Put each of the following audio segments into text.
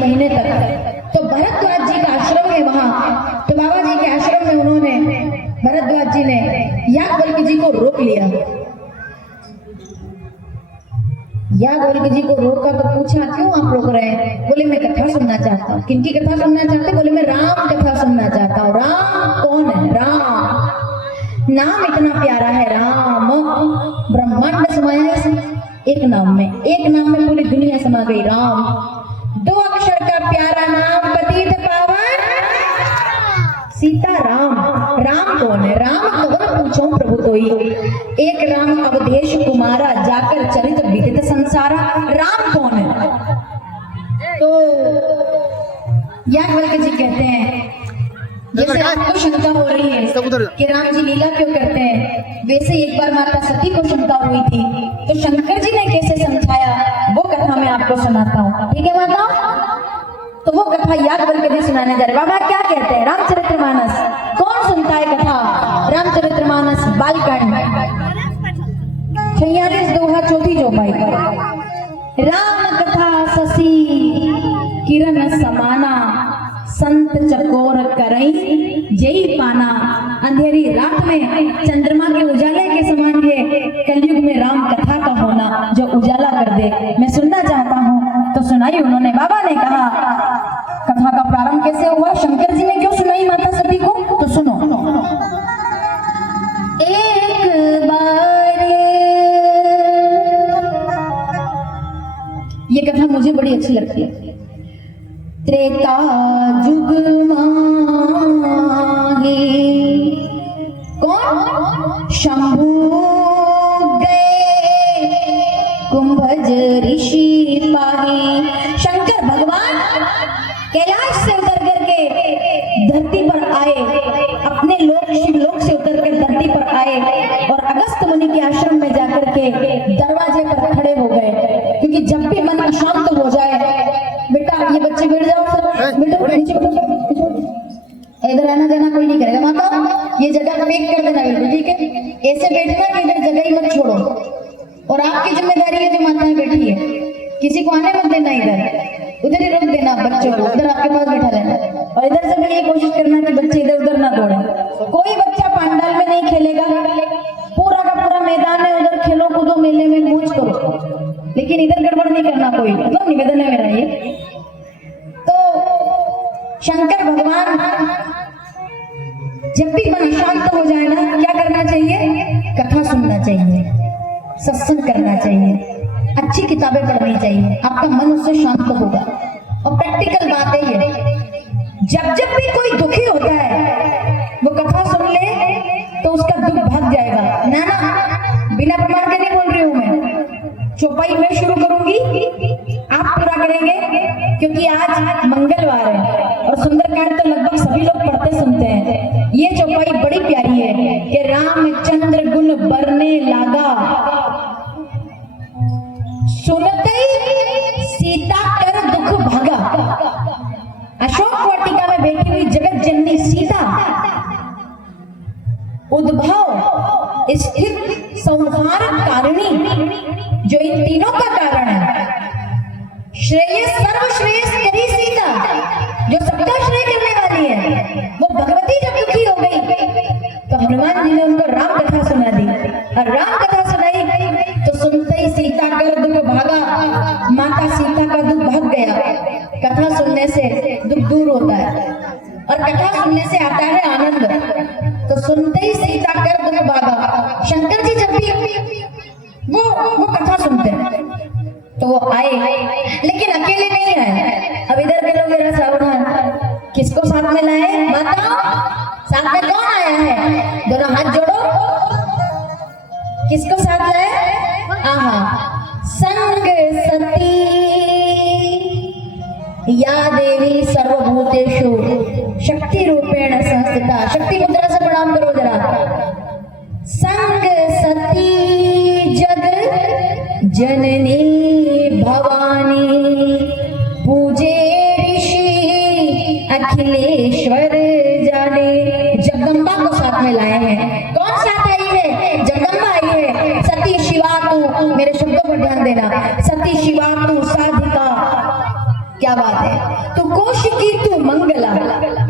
महीने तक। तो भरद्वाज जी का आश्रम है वहां, तो बाबा जी के आश्रम में उन्होंने, भरद्वाज जी ने याज्ञवल्क्य जी को रोक लिया। याज्ञवल्क्य जी को रोका तो पूछा क्यों आप रोक रहे हैं? बोले मैं कथा सुनना चाहता हूँ। किनकी कथा सुनना चाहते? बोले मैं राम कथा सुनना चाहता हूँ। राम कौन है? राम नाम इतना प्यारा है, राम। ब्रह्मांड समाया है एक नाम में, एक नाम में पूरी दुनिया समा गई। राम, 2 अक्षर का प्यारा नाम, पतित पावन सीता राम। राम कौन है? राम कौन पूछो प्रभु तोई, एक राम अवधेश कुमारा, जाकर चरित विदित संसारा। राम कौन है? तो याज्ञवल्क्य जी कहते हैं जैसे आपको शंका हो रही है कि राम जी लीला क्यों करते हैं, वैसे एक बार माता सती को शंका हुई थी, तो शंकर जी ने कैसे समझाया वो कथा मैं आपको सुनाता हूँ। ठीक है माता? तो वो कथा याज्ञवल्क्य जी सुनाने जा रहे। बाबा क्या कहते हैं? रामचरितमानस कौन सुनता है कथा? रामचरितमानस बालकांड 46 दोहा चौथी चौपाई। राम कथा शशि किरण समाना, संत चकोर करई जय पाना। अंधेरी रात में चंद्रमा के उजाले के समान है कलयुग में राम कथा का होना, जो उजाला कर दे। मैं सुनना चाहता हूँ। तो सुनाई उन्होंने। बाबा ने कहा कथा का प्रारंभ कैसे हुआ, शंकर जी ने क्यों सुनाई माता सती को? तो सुनो। एक बार, ये कथा मुझे बड़ी अच्छी लगती है। त्रेता जुग मांगे कौन? शंभु गए कुंभज ऋषि पाही। शंकर भगवान कैलाश से उतर करके धरती पर आए, अपने लोक शिवलोक से उतर कर धरती पर आए और अगस्त मुनि के आश्रम में जाकर के दरवाजे पर खड़े हो गए। क्योंकि जब भी मन अशांत हो जाए, बेटा ये बच्चे बैठ जाओ, बैठो नीचे बैठो, इधर आना जाना कोई नहीं करेगा। माता ये जगह पैक कर देना बिल्कुल, ठीक है? ऐसे बैठना कि इधर जगह ही मत छोड़ो, और आपकी जिम्मेदारी है जो माताएं बैठी है, किसी को आने मत देना, इधर उधर ही रख देना बच्चों को, उधर आपके पास बैठा रहना। और इधर से भी ये कोशिश करना कि बच्चे इधर उधर ना दौड़े। कोई बच्चा पांडाल में नहीं खेलेगा, पूरा का पूरा मैदान है, उधर खेलो कूदो, मेले में मौज करो, लेकिन इधर गड़बड़ नहीं करना कोई। मतलब निवेदन है मेरा ये। तो शंकर भगवान जब भी मन शांत हो जाए ना, क्या करना चाहिए? कथा सुनना चाहिए, सत्संग करना चाहिए, अच्छी किताबें पढ़नी चाहिए, आपका मन उससे शांत होगा। और प्रैक्टिकल बात है ये, जब जब भी कोई दुखी होता है वो कथा सुन ले तो उसका दुख भाग जाएगा। ना बिना प्रमाण के नहीं बोल रही हूं मैं, चौपाई मैं शुरू करूंगी, आप पूरा करेंगे, क्योंकि आज मंगलवार है और सुंदरकांड तो लगभग सभी लोग पढ़ते सुनते हैं। ये चौपाई बड़ी प्यारी है कि रामचंद्र गुण बरने लागा, सुनते सीता कर दुख भागा। अशोक वाटिका में बैठी हुई जगत जननी सीता, उद्भव स्थित संहार कारिणी, जो इन तीनों का कारण है, श्रेय सर्वश्रेष्ठ करी सीता, जो सबका श्रेय करने वाली है, वो भगवती जब दुखी हो गई तो हनुमान जी ने उनको राम कथा सुना दी। और राम कथा सुनाई तो सुनते ही सीता कर दुख भागा, माता सीता का दुख भाग गया। कथा सुनने से दुख दूर होता है और कथा सुनने से आता है आनंद। तो सुनते ही सीता कर दुख भागा। शंकर जी जब भी वो कथा सुनते हैं तो वो आए, लेकिन अकेले नहीं आए। अब इधर के लोग जरा सावधान, किसको साथ में लाए? बताओ साथ में कौन आया है? दोनों हाथ जोड़ो, किसको साथ लाए? आहा, संग सती या देवी सर्वभूतेषु शक्ति रूपेण संस्थिता। शक्ति मुद्रा से प्रणाम करो जरा। संग सती जग जननी भवानी, पूजे ऋषि अखिलेश्वर जाने। जगदम्बा को साथ में लाए हैं। कौन साथ आई है? जगदम्बा आई है। सती शिवा तू, मेरे शब्दों पर ध्यान देना, सती शिवा तू साधिका। क्या बात है? कौशिकी तू मंगला,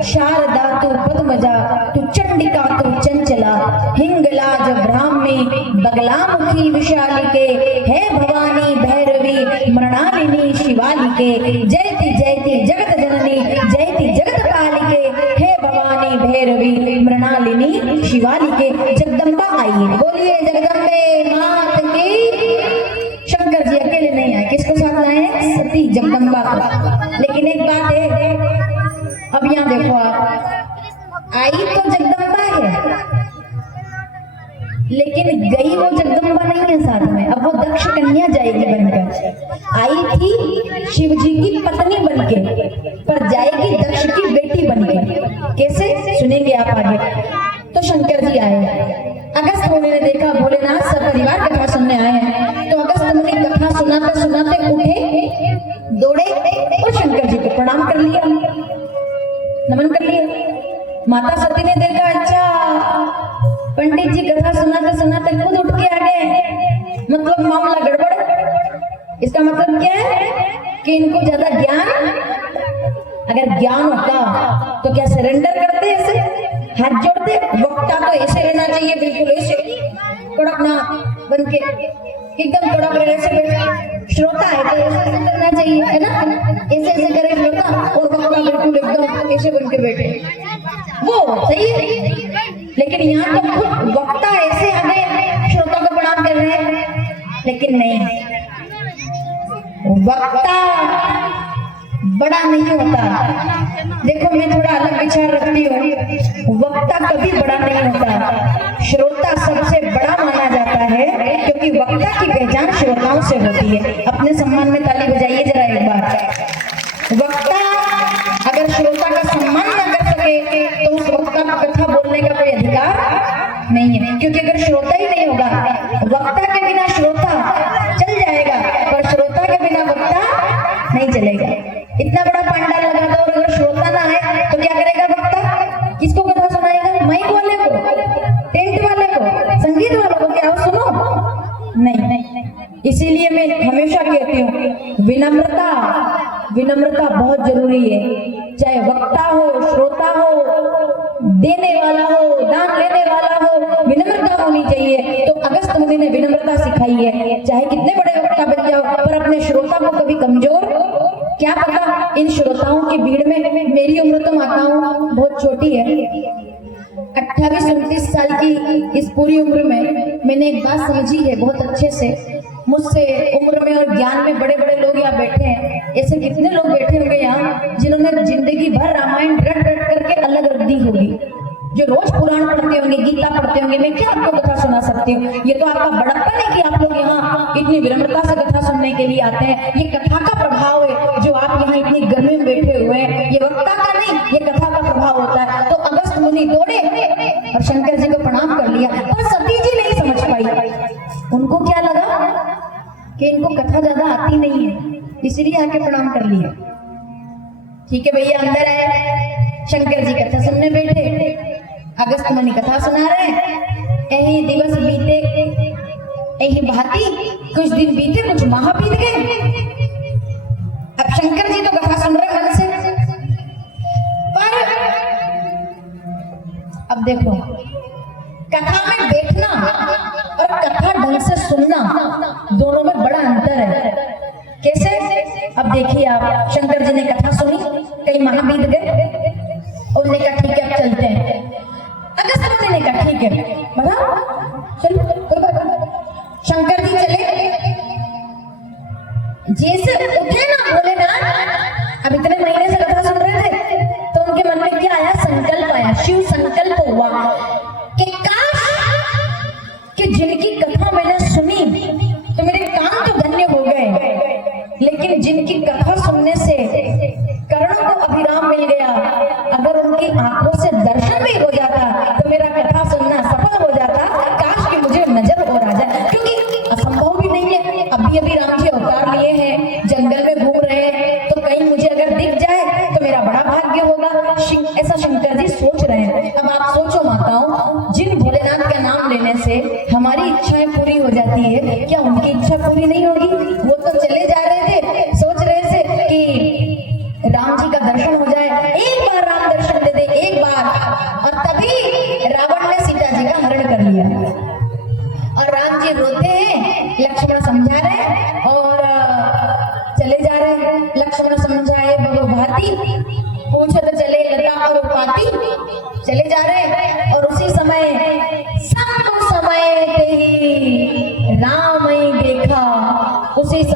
शारदा तू पद्मजा, तू चंडिका तू चंचला, हिंगलाज ब्राह्मी बगलामुखी विशालिके, हे भवानी भैरवी मृणालिनी शिवालिके, जयति जयति जगत जननी जयति जगत पालिके, हे भवानी भैरवी मृणालिनी शिवालिके। जगदम्बा आइए, बोलिए जगदम्बे मात की। शंकर जी अकेले नहीं आए, किसको साथ लाए? सती जगदम्बा को। लेकिन एक बात है, अब यहाँ देखो आप, आई तो जगदम्बा है लेकिन गई वो जगदम्बा नहीं है साथ में। अब वो दक्ष कन्या जाएगी बनकर। आई थी शिव जी की पत्नी बनके, पर जाएगी दक्ष की बेटी बनके। कैसे सुनेंगे आप आगे। तो शंकर जी आए, अगस्त मुनि ने देखा भोलेनाथ सब परिवार कथा सुनने आए हैं, तो अगस्त मुनि कथा सुनाते सुनाते उठे, दौड़े और शंकर जी को प्रणाम कर लिया, नमन कर लिया। माता सती ने देखा, अच्छा पंडित जी कथा सुनाते सुनाते खुद उठ के आ गए, मतलब मामला गड़बड़। इसका मतलब क्या है कि इनको ज्यादा ज्ञान, अगर ज्ञान होता तो क्या सरेंडर करते, ऐसे हाथ जोड़ते? वक्ता तो ऐसे रहना चाहिए, बिल्कुल ऐसे कड़क ना बन के, एकदम कड़क रहे ऐसे। श्रोता है तो ऐसे करना चाहिए, है ना? ऐसे ऐसे करे श्रोता, और वक्ता बिल्कुल एकदम ऐसे बन के बैठे, वो सही है। लेकिन यहाँ तो खुद वक्ता ऐसे हमें श्रोता को प्रणाम कर रहे हैं। लेकिन नहीं, वक्ता बड़ा नहीं होता। देखो मैं थोड़ा अलग विचार रखती हूँ, वक्ता कभी बड़ा नहीं होता, श्रोता सबसे बड़ा माना जाता है, क्योंकि वक्ता की पहचान श्रोताओं से होती है। अपने सम्मान में ताली बजाइए जरा एक बार। वक्ता अगर श्रोता का सम्मान न कर सके तो उस वक्ता को कथा बोलने का कोई अधिकार नहीं है, क्योंकि अगर श्रोता ही नहीं होगा, वक्ता के बिना श्रोता चल जाएगा, पर श्रोता के बिना वक्ता नहीं चलेगा। इतना बड़ा पंडाल लगा दो और अगर श्रोता ना है तो क्या करेगा वक्ता? किसको कथा सुनाएगा? माइक वाले को, टेंट वाले को, संगीत वालों को? क्या वो सुनो? नहीं। इसीलिए मैं हमेशा कहती हूँ, विनम्रता बहुत जरूरी है। चाहे वक्ता हो, श्रोता हो, देने वाला हो, दान लेने वाला हो, विनम्रता होनी चाहिए। तो अगस्त मुनि ने विनम्रता सिखाई है। चाहे कितने बड़े वक्ता बन जाओ, पर अपने श्रोता को कभी कमजोर, क्या पता इन श्रोताओं की भीड़ में, मेरी उम्र तो माताओं बहुत छोटी है, 28-29 साल की इस पूरी उम्र में मैंने एक बात समझी है बहुत अच्छे से। मुझसे उम्र में और ज्ञान में बड़े बड़े लोग यहाँ बैठे हैं। ऐसे कितने लोग बैठे होंगे यहाँ जिन्होंने जिंदगी भर रामायण रट करके अलग रख दी होगी, जो रोज पुराण पढ़ते होंगे, गीता पढ़ते होंगे। मैं क्या आपको कथा सुना सकती हूँ? ये तो आपका बड़प्पन है कि आप लोग यहाँ इतनी विनम्रता से कथा सुनने के लिए आते हैं। ये कथा का प्रभाव है जो आप यहाँ इतनी गर्मी में बैठे हुए हैं, ये वक्ता का नहीं, ये कथा का प्रभाव होता है। तो अगस्त मुनि दौड़े और शंकर जी को प्रणाम कर लिया, पर सती जी नहीं समझ पाई। उनको क्या लगा कि इनको कथा ज्यादा आती नहीं है, इसलिए आके प्रणाम कर लिया। ठीक है भैया, अंदर आए, शंकर जी कथा सुनने बैठे, अगस्त मुनि कथा सुना रहे। यही दिवस बीते, यही भांति कुछ दिन बीते, कुछ माह बीत गए। अब शंकर जी तो कथा सुन रहे मन से, पर अब देखो, कथा में बैठना और कथा ढंग से सुनना दोनों में बड़ा अंतर है। कैसे? अब देखिए आप, शंकर जी ने कथा सुनी, कई माह बीत गए और उन्होंने कहा ठीक है अब चलते हैं। अगस्त मुनि ने कहा ठीक है बढ़ा, चलो कोई बात नहीं। शंकर जी चले, जैसे उठे ना भोलेनाथ, अब इतने महीने से कथा सुन रहे थे, तो उनके मन में क्या आया? संकल्प आया, शिव संकल्प हुआ कि काश कि जिनकी कथा मैंने सुनी तो मेरे काम तो धन्य हो गए, लेकिन जिनकी कथा सुनने से कर्णों को अभिराम मिल गया, अगर उनकी आंखों से दर्शन भी हो जाता तो मेरा कथा सुनना सफल हो जाता। काश कि मुझे नजर और आ जाए, क्योंकि असंभव भी नहीं है। अभी राम जी अवतार लिए हैं, जंगल में घूम रहे हैं, तो कहीं मुझे अगर दिख जाए तो मेरा बड़ा भाग्य होगा, ऐसा शंकर जी सोच रहे हैं। अब आप सोचो माताओं, जिन भोलेनाथ का नाम लेने से हमारी इच्छाएं पूरी हो जाती है, क्या उनकी इच्छा पूरी नहीं होगी? वो तो चले जा रहे थे, सोच रहे थे कि राम जी का दर्शन हो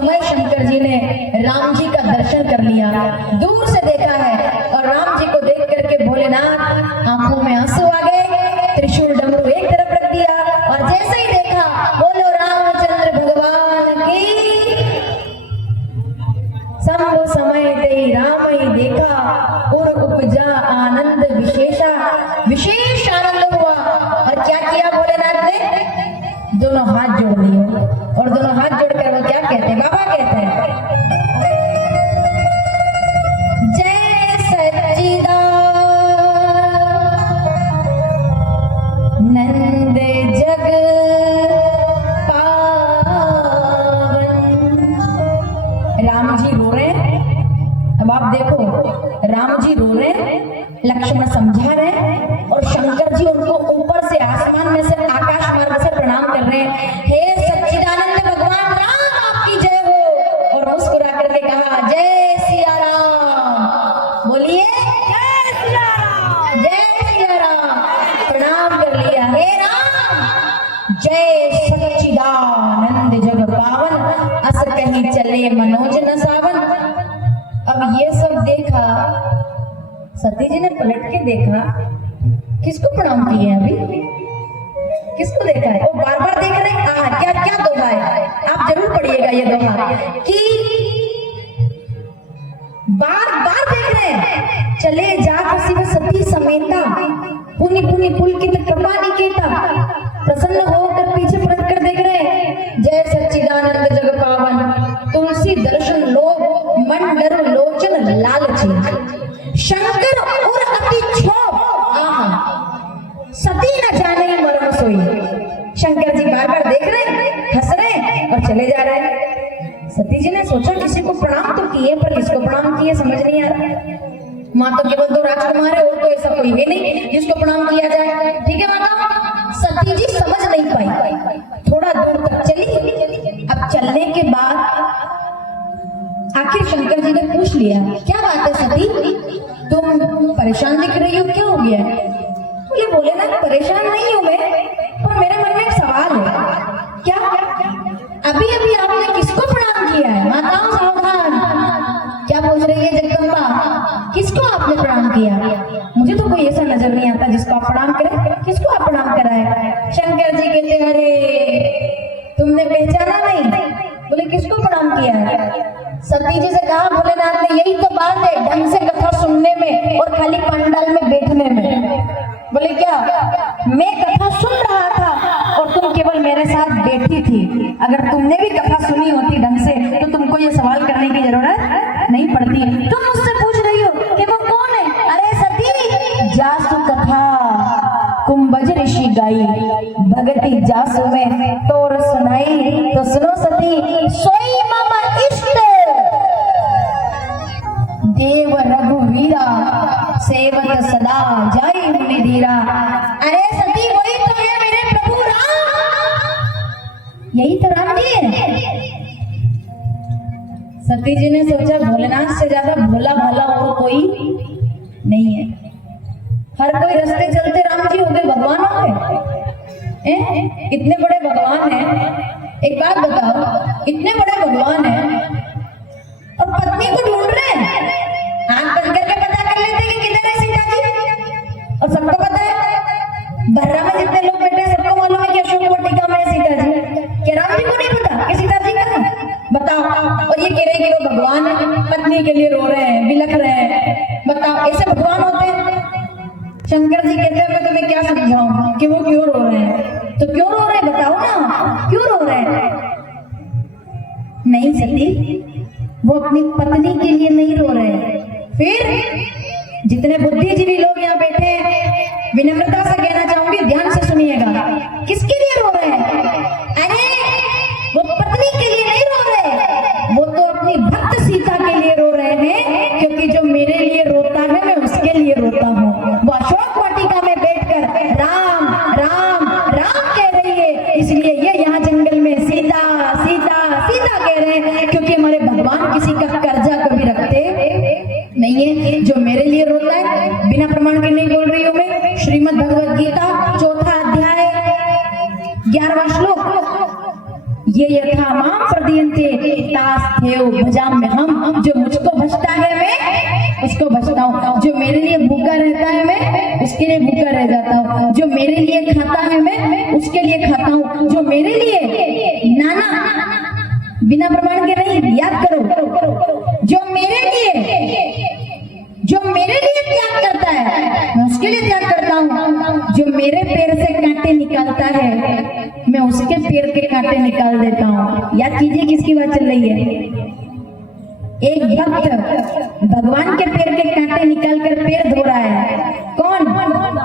समय शंकर जी ने राम जी का दर्शन कर लिया, दूर से देखा है और राम जी को देख करके भोलेनाथ आंखों में आंसू आ गए, त्रिशूल डमरू एक तरफ रख दिया और जैसे ही देखा, बोलो रामचंद्र भगवान की। संभो समय ते राम ही देखा और उपजा आनंद विशेषा, विशेष आनंद हुआ। और क्या किया भोलेनाथ ने? दोनों हाथ जोड़ लिए और दोनों हाथ जोड़कर वो क्या कहते हैं? बाबा कहते हैं, जय सच्चिदानंद जग पावन। राम जी रो रहे हैं। अब आप देखो, राम जी रो रहे हैं, लक्ष्मण समझा रहे हैं और शंकर जी उनको ऊपर से आसमान में से आकाश मार्ग से प्रणाम कर रहे हैं, हे सच्चिदानंद भगवान राम आपकी जय हो। और मुस्कुरा करके कहा, जय सिया राम। बोलिए जय सिया राम, जय सिया राम। प्रणाम कर लिया, हे राम जय सच्चिदानंद जग पावन, अस कहीं चले मनोज न सावन। अब ये सब देखा, सती जी ने पलट के देखा, किसको प्रणाम किए हैं? अभी किसको देखा है? वो बार बार देख रहे हैं। क्या क्या दोहा है, आप जरूर पढ़िएगा ये दोहा कि बार बार देख रहे हैं, चले जा शिव सती समेता, पुनि पुनि पुलकित कृपा निकेता। प्रसन्न होकर पीछे पलट कर देख रहे हैं, जय सच्चिदानंद जग पावन, तुलसी दर्शन लोभ, मन डर लोचन लालची, शंकर और अति क्षोभ, सती न जाने मरण सोई। शंकर जी बार बार देख रहे हैं, हंस रहे हैं और चले जा रहे हैं। सती जी ने सोचा किसी को प्रणाम तो किए, पर किसको प्रणाम किए समझ नहीं आ रहा। माँ तो केवल दो राजकुमार है और तो ऐसा कोई है नहीं जिसको प्रणाम किया जाए। ठीक है माता, सती जी समझ नहीं पाई, थोड़ा दूर तक चली। अब चलने के बाद आखिर शंकर जी ने पूछ लिया, क्या बात है सती, तुम परेशान दिख रही हो, क्या हो गया? बोले ना, परेशान नहीं हूं मैं, पर मेरे मन में एक सवाल है। क्या? अभी अभी आपने किसको प्रणाम किया है? माताओं सावधान, क्या पूछ रही है जगदम्बा? किसको आपने प्रणाम किया? मुझे तो कोई ऐसा नजर नहीं आता जिसको आप प्रणाम करें। किसको आप प्रणाम करा है? शंकर जी कहते, अरे तुमने पहचाना नहीं? बोले किसको प्रणाम किया है? सती जी से कहा भोलेनाथ ने, यही तो बात है ढंग से कथा सुनने में और खाली पंडाल में बैठने में। बोले क्या? मैं कथा सुन रहा था और तुम केवल मेरे साथ बैठी थी। अगर तुमने भी कथा सुनी होती ढंग से तो तुमको ये सवाल करने की जरूरत नहीं पड़ती। तुम मुझसे पूछ रही हो कि वो कौन है? अरे सती, जासु कथा कुंभज ऋषि गाई, भगति जासु में तोर सुनाई। तो सुनो सती, सोई मामा इष्ट देव रघुवीरा, सेवक सदा जाई मुनि धीरा। अरे सती, वही तो है मेरे प्रभु राम, यही तो राम जी है। सती जी ने सोचा भोलेनाथ से ज्यादा भोला भाला और कोई नहीं है। हर कोई रास्ते चलते राम जी हो गए, भगवान हो गए। इतने बड़े भगवान हैं, एक बात बताओ, इतने बड़े भगवान हैं और पत्नी को ढूंढ रहे हैं। आंख बंद करके पता कर लेते कि किधर है सीता जी। और सबको पता है, बर्रा में जितने लोग बैठे हैं सबको मालूम है कि अशोक वाटिका में है सीता जी। क्या राम जी को नहीं पता कि सीता जी कहाँ है? बताओ। और ये कह रहे हैं कि वो भगवान है, पत्नी के लिए रो रहे हैं, बिलख रहे हैं। बताओ, ऐसे भगवान होते हैं? शंकर जी कहते हैं, मैं तुम्हें क्या समझाऊं कि वो क्यों रो रहे हैं? तो क्यों रो रहे हैं बताओ ना, क्यों रो रहे हैं? नहीं सती, वो अपनी पत्नी के लिए नहीं रो रहे हैं। फिर जितने बुद्धिजीवी लोग यहाँ बैठे हैं, विनम्रता से कहना चाहूंगी, ध्यान से सुनिएगा, किसके लिए रो रहे हैं? अरे वो पत्नी के लिए नहीं रो रहे, वो तो अपनी भक्त सीता के लिए रो रहे हैं, क्योंकि जो मेरे लिए रोता है मैं उसके लिए रोता हूँ। वो अशोक वाटिका में बैठकर राम राम राम कह रही है, इसलिए ये यहाँ जंगल में सीता सीता सीता कह रहे हैं, क्योंकि हमारे भगवान किसी का कर्जा कभी रखते नहीं है। जो मेरे लिए रोता है, बिना प्रमाण के नहीं बोल रही हूँ मैं, श्रीमद् भगवद गीता 4 अध्याय 11वां श्लोक, ये यथा मां प्रदीयन्ते तास थे भजाम में हम, जो मुझको बचता है मैं उसको बचता हूँ, जो मेरे लिए भूखा रहता है मैं उसके लिए भूखा रह जाता हूँ, जो मेरे लिए खाता है मैं उसके लिए खाता हूँ, जो मेरे लिए नाना बिना प्रमाण के नहीं, याद करो, जो मेरे लिए त्याग करता है मैं उसके लिए त्याग करता हूँ, जो मेरे पैर से कांटे निकालता है मैं उसके पैर के कांटे निकाल देता हूँ। याद कीजिए किसकी बात चल रही है। एक भक्त भगवान के पैर के कांटे निकाल कर पैर धो रहा है। कौन?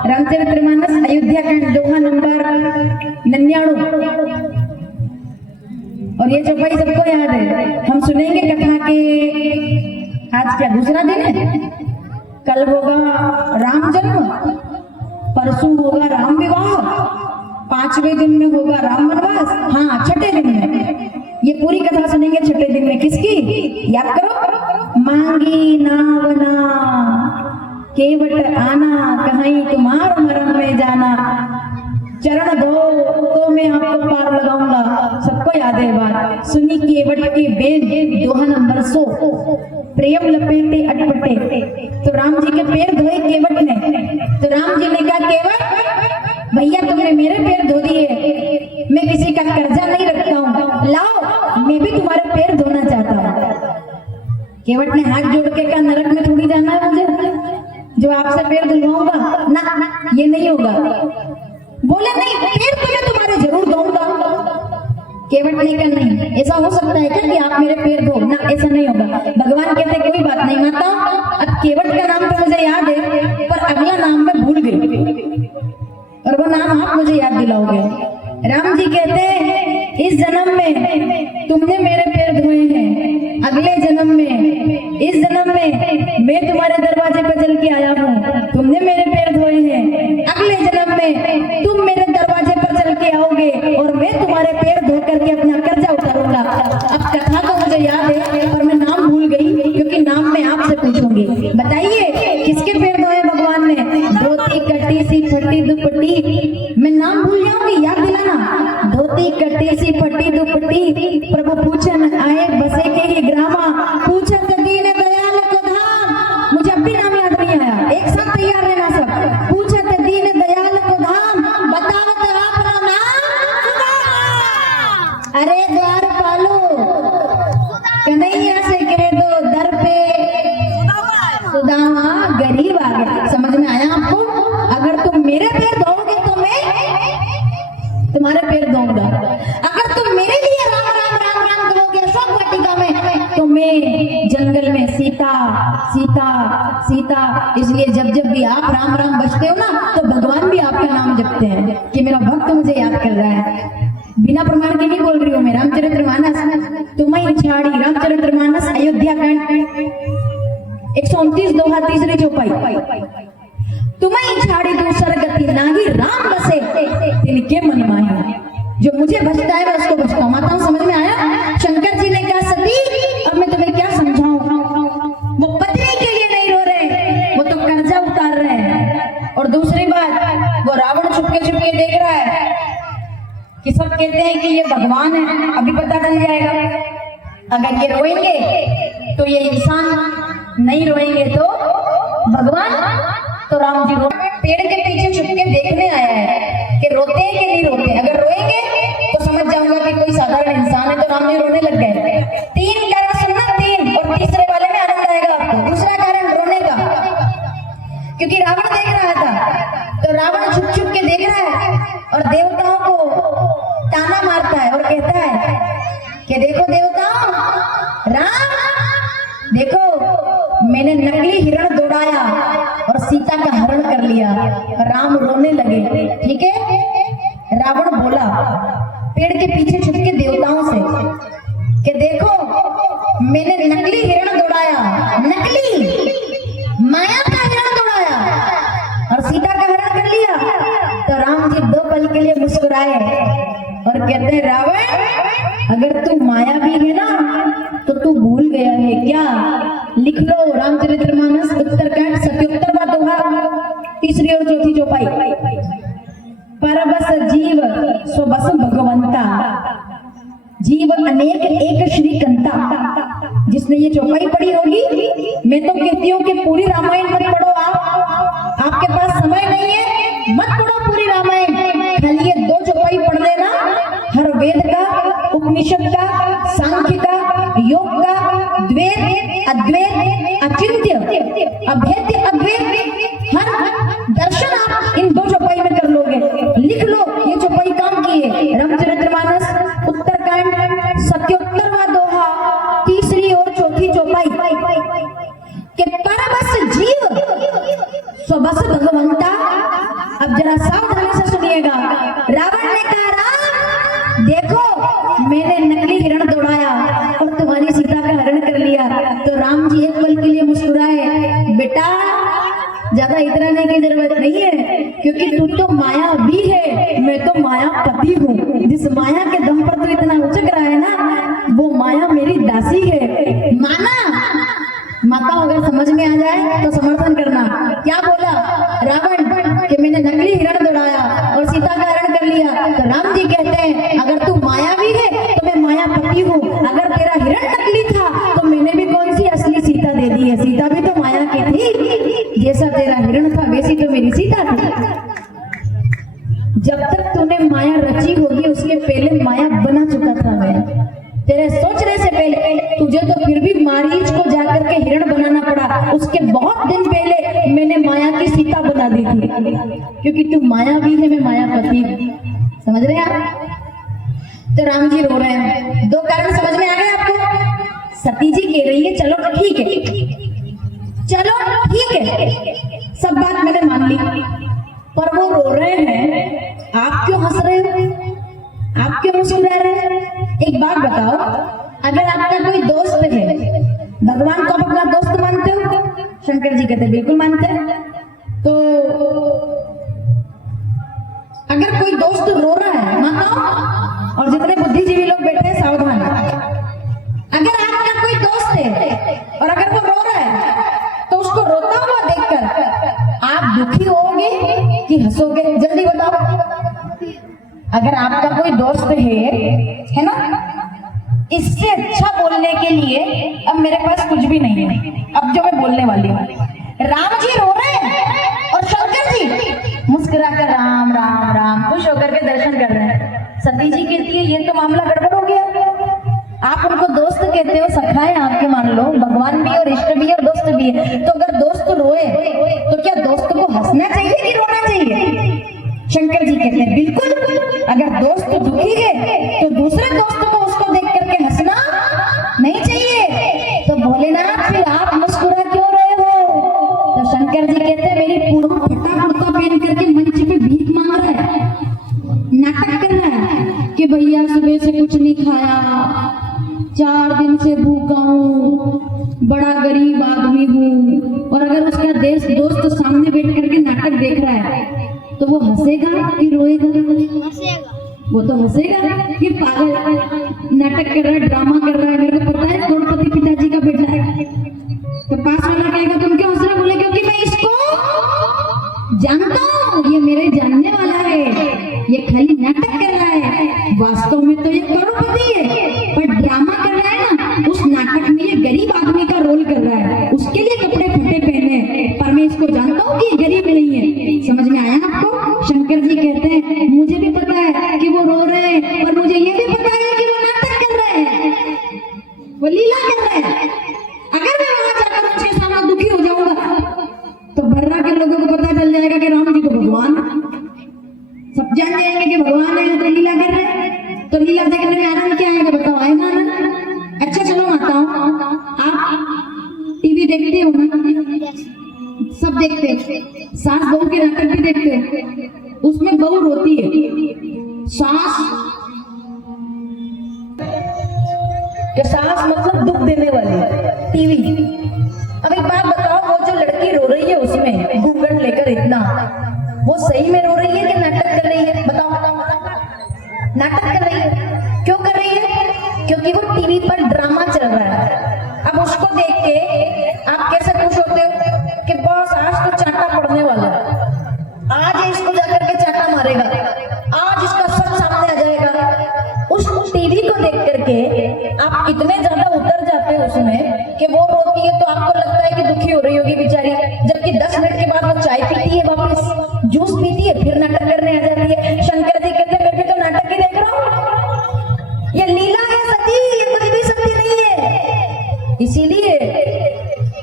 रामचरितमानस अयोध्या कांड दोहा नंबर 99। और ये चौपाई सबको याद है। हम सुनेंगे कथा के, आज क्या दूसरा दिन है, कल होगा राम जन्म, परसों होगा राम विवाह, 5वें दिन में होगा राम वनवास, हाँ 6ठे दिन में ये पूरी कथा सुनेंगे। 6ठे दिन में किसकी? याद करो। मांगी नावना केवट आना, कहीं तुम्हार मरम में जाना, चरण दो तो मैं आपको पार लगाऊंगा। सबको याद है बात। सुनी केवट के बेन दोहा नंबर 100। प्रेम लपेटे अटपटे, तो राम जी के पैर धोए केवट ने। तो राम जी ने कहा केवट भैया तुमने मेरे पैर धो दिए, मैं किसी का कर्जा नहीं रखता हूँ, लाओ मैं भी तुम्हारे पैर धोना चाहता हूँ। केवट ने हाथ जोड़ के कहा नरक में थोड़ी जाना है मुझे, जो आपसे पैर धुलवाऊंगा ना, ये नहीं होगा। बोले नहीं, पैर तो मैं तुम्हारे जरूर धोऊंगा। केवट ने कहा नहीं, ऐसा हो सकता है क्या कि आप मेरे पैर धो? ना, ऐसा नहीं होगा। भगवान कहते कोई बात नहीं माता, अब केवट का नाम तो मुझे याद है पर अगला नाम मैं भूल गई, और वो नाम आप मुझे याद दिलाओगे। राम जी कहते इस जन्म में तुमने मेरे पैर धोए हैं, अगले जन्म में, इस जन्म में मैं तुम्हारे दरवाजे पर चल के आया हूँ, तुमने मेरे पैर धोए हैं, अगले जन्म में तुम मेरे दरवाजे पर चल के आओगे और मैं तुम्हारे पैर धो करके अपना कर्जा उतारूंगा। अब कथा तो मुझे याद है पर मैं नाम भूल गई, क्योंकि नाम मैं आपसे पूछूंगी। बताइए किसके पैर धोए भगवान ने? धोती कटी सी फटी दुपट्टी, मैं नाम भूल जाऊंगी, याद दिलाना। धोती कटी सी फटी दुपट्टी, प्रभु पूछन आए बसे के ही ग्रामा, पूछन दीन दयाल को धाम। मुझे अब भी नाम याद नहीं आया, एक साथ तैयार रहना सब। पूछत दीन दयाल को धाम, बतावत आपका नाम। अरे द्वार पालो कन्हैया से कह दो दर पे सुदामा गरीब आ गया। समझ में आया आपको? अगर तुम मेरे पैर धोओगे तो मैं तुम्हारे पैर धोऊंगा, अगर तुम मेरे लिए राम राम राम राम करोगे अशोक वाटिका में, तो मैं जंगल में सीता सीता सीता। इसलिए जब जब भी आप राम राम बजते हो ना, तो भगवान भी आपका नाम जपते हैं कि मेरा भक्त मुझे याद कर रहा है। बिना प्रमाण के नहीं बोल रही हूँ मैं। रामचरितमानस तुम्हें छाड़ी, रामचरितमानस अयोध्या कांड 129 दोहा तीसरी चौपाई। तुम्हें छाड़ी दूसर गति नाही, राम बसे तिनके मन माही। जो मुझे बचता है मैं उसको बचता हूँ। माताओं समझ में आया? शंकर जी ने कहा सती अब मैं तुम्हें क्या समझाऊं, वो पत्नी के लिए नहीं रो रहे, वो तो कर्जा उतार रहे हैं। और दूसरी बात, वो रावण छुपके छुपके देख रहा है कि सब कहते हैं कि ये भगवान है, अभी पता चल जाएगा। अगर ये रोएंगे तो ये इंसान, नहीं रोएंगे तो भगवान। तो राम जी पेड़ के पीछे छुप के देखने आया है कि रोते हैं कि नहीं रोते। अगर रोएंगे तो समझ जाऊंगा कि कोई साधारण इंसान है, तो राम जी रोने लग गए। 3 कारण सुनना, 3, और तीसरे वाले में आनंद आएगा आपको। दूसरा कारण रोने का, क्योंकि रावण देख रहा था, तो रावण छुप छुप के देख रहा है और देवताओं को ताना मारता है और कहता है कि देखो देवताओं, राम देखो मैंने नकली हिरण दौड़ाया और सीता का हरण कर लिया। राम रोने लगे। ठीक है, रावण बोला पेड़ के पीछे छुप के देवताओं से कि देखो मैंने नकली हिरण दौड़ाया, नकली माया का हिरण दौड़ाया और सीता का हरण कर लिया। तो राम जी 2 पल के लिए मुस्कुराए और कहते हैं रावण अगर तू माया भी है ना तो तू भूल गया है क्या? लिख लो रामचरितमानस उत्तरकांड 77वां दोहा तीसरी और चौथी चौपाई। परबस जीव सो बस भगवंता, जीव अनेक एक श्रीकंता। जिसने ये चौपाई पढ़ी होगी, मैं तो कहती हूँ कि पूरी रामायण मत पढ़ो आप, आपके पास समय नहीं है, मत पढ़ो पूरी रामायण, खाली ये 2 चौपाई पढ़ लेना। हर वेद का, उपनिषद का, सांख्य का, योग का, द्वैत, अद्वैत, अचिंत्य, अभेद्य, अद्वैत, हर दर्शन आप इन 2 चौपाई में कर लोगे। लिख लो, ये चौपाई काम की है। रामचरितमानस, उत्तरकांड, सत्योत्तरवा दोहा, तीसरी और चौथी चौपाई के परबस जीव स्वबस भगवंता। अब जरा सावधानी से सुनिएगा। रावण ने कहा, राम देखो मैंने नकली हिरण दौड़ाया और तुम्हारी सीता का हरण कर लिया। तो राम जी एक पल के लिए मुस्कुराए, बेटा ज्यादा इतराने की जरूरत नहीं है, क्योंकि तू तो माया भी है, मैं तो मायापति हूँ। जिस माया के दम पर तू इतना उचक रहा है ना, वो माया मेरी दासी है। माना माता अगर समझ में आ जाए तो समर्थन करना। क्या बोला रावण कि मैंने नकली हिरण दौड़ाया और सीता का हरण कर लिया। तो राम जी कहते हैं, अगर तू मायावी है तो मैं मायापति हूँ। अगर तेरा हिरण नकली था तो मैंने भी कौन सी असली सीता दे दी है। सीता भी तो माया की थी, जैसा तेरा हिरण था वैसी तो मेरी सीता थी। जब तक तूने माया रची होगी उसके पहले माया बना चुका था मैं। तेरे सोचने से पहले तुझे तो फिर भी मारीच को जाकर के हिरण बनाना पड़ा। उसके बहुत दिन पहले मैंने माया की सीता बना दी थी, क्योंकि तू माया भी है, मैं मायापति हूँ। समझ रहे हैं आप? तो राम जी रो रहे हैं। 2 कारण समझ में आ गए आपको? सती जी कह रही है चलो ठीक है, चलो ठीक है, सब बात मैंने मान ली, पर वो रो रहे हैं, आप क्यों हंस रहे हो, आप क्यों मुस्कुरा रहे हैं? एक बात बताओ, अगर आपका कोई दोस्त है, भगवान को आप अपना दोस्त मानते हो? शंकर जी कहते बिल्कुल मानते हैं। तो अगर कोई दोस्त रो रहा है, मानो, और जितने बुद्धिजीवी लोग बैठे हैं सावधान, अगर आपका कोई दोस्त है और अगर वो रो रहा है तो उसको रोता हुआ देखकर आप दुखी होगे कि हंसोगे? जल्दी बताओ। अगर आपका कोई दोस्त है ना, इससे अच्छा बोलने के लिए अब मेरे पास कुछ भी नहीं है। अब जो मैं बोलने वाली हूँ, राम जी रो रहे हैं और शंकर जी मुस्कुरा कर राम राम राम खुश होकर के दर्शन कर रहे हैं। सती जी कहती है ये तो मामला गड़बड़ हो गया। आप उनको दोस्त कहते हो, सखा है आपके, मान लो भगवान भी और इष्ट भी और दोस्त भी है। तो अगर दोस्त रोए तो क्या दोस्त को हंसना चाहिए कि रोना चाहिए? शंकर जी कहते हैं बिल्कुल, अगर दोस्त दुखी है तो दूसरे दोस्त को उसको देख करके हंसना नहीं चाहिए। तो भोलेनाथ फिर आप मुस्कुरा क्यों रहे हो? तो शंकर जी कहते हैं मेरी पूरा फटा कुर्ता पहन करके मंच पे भीख मांग रहा है, नाटक कर रहा है कि भैया सुबह से कुछ नहीं खाया, 4 दिन से भूखा हूँ, बड़ा गरीब आदमी हूँ। और अगर उसका दोस्त सामने बैठ करके नाटक देख रहा है तो वो हंसेगा कि रोएगा? हंसेगा। वो तो हंसेगा कि पागल नाटक कर रहा है, ड्रामा कर रहा है, मेरे को पता है करोड़पति पिताजी का बेटा है। तो पास वाला कहेगा तुम क्यों हंस रहे? बोले क्योंकि मैं इसको जानता हूँ, ये मेरे जानने वाला है, ये खाली नाटक कर रहा है, वास्तव में तो ये करोड़पति है, पर ड्रामा कर रहा है ना, उस नाटक में ये गरीब आदमी का रोल कर रहा है, उसके लिए कपड़े फटे पहने हैं, पर मैं इसको जानता हूँ कि ये गरीब नहीं है। समझ में आया आपको? शंकर जी कहते हैं मुझे भी पता है कि वो रो रहे हैं, और मुझे ये भी पता है कि वो नाटक कर रहे हैं, वो लीला कर रहे हैं। अगर मैं वहां जाकर उसके सामने दुखी हो जाऊंगा तो भर्रा के लोगों को पता चल जाएगा कि राम जी तो भगवान, सब जान जाएंगे कि भगवान है तो लीला कर रहे हैं। तो लीला देखने में आनंद क्या आएगा बताओ? आएगा आनंद? अच्छा चलो माताओं, आप टीवी देखते हो ना? सब देखते हैं, सास बहू के नाटक भी देखते हो, उसमें बहू रोती है, सास मतलब दुख देने वाली टीवी। अब एक बात बताओ, वो जो लड़की रो रही है उसमें घूंघट लेकर इतना, वो सही में रो रही है कि नाटक कर रही है? बताओ। नाटक कर रही है। क्यों कर रही है? क्योंकि वो टीवी पर ड्रामा चल रहा है। अब उसको देख के आप कैसे खुश होते हो कि बस आज तो चाटा पड़ने वाला है, आज इसको जाकर के चाटा मारेगा, आज इसका सब सामने आ जाएगा। उस टीवी को देख कर उसमें कि वो रोती है तो आपको लगता है कि दुखी हो रही होगी बेचारी, जबकि 10 मिनट के बाद वो चाय पीती है, वापस जूस पीती है, फिर नाटक करने आ जाती है। शंकर जी कहते हैं मैं भी तो नाटक ही देख रहा हूँ, ये लीला है सती, ये कुछ भी सत्य नहीं है। इसीलिए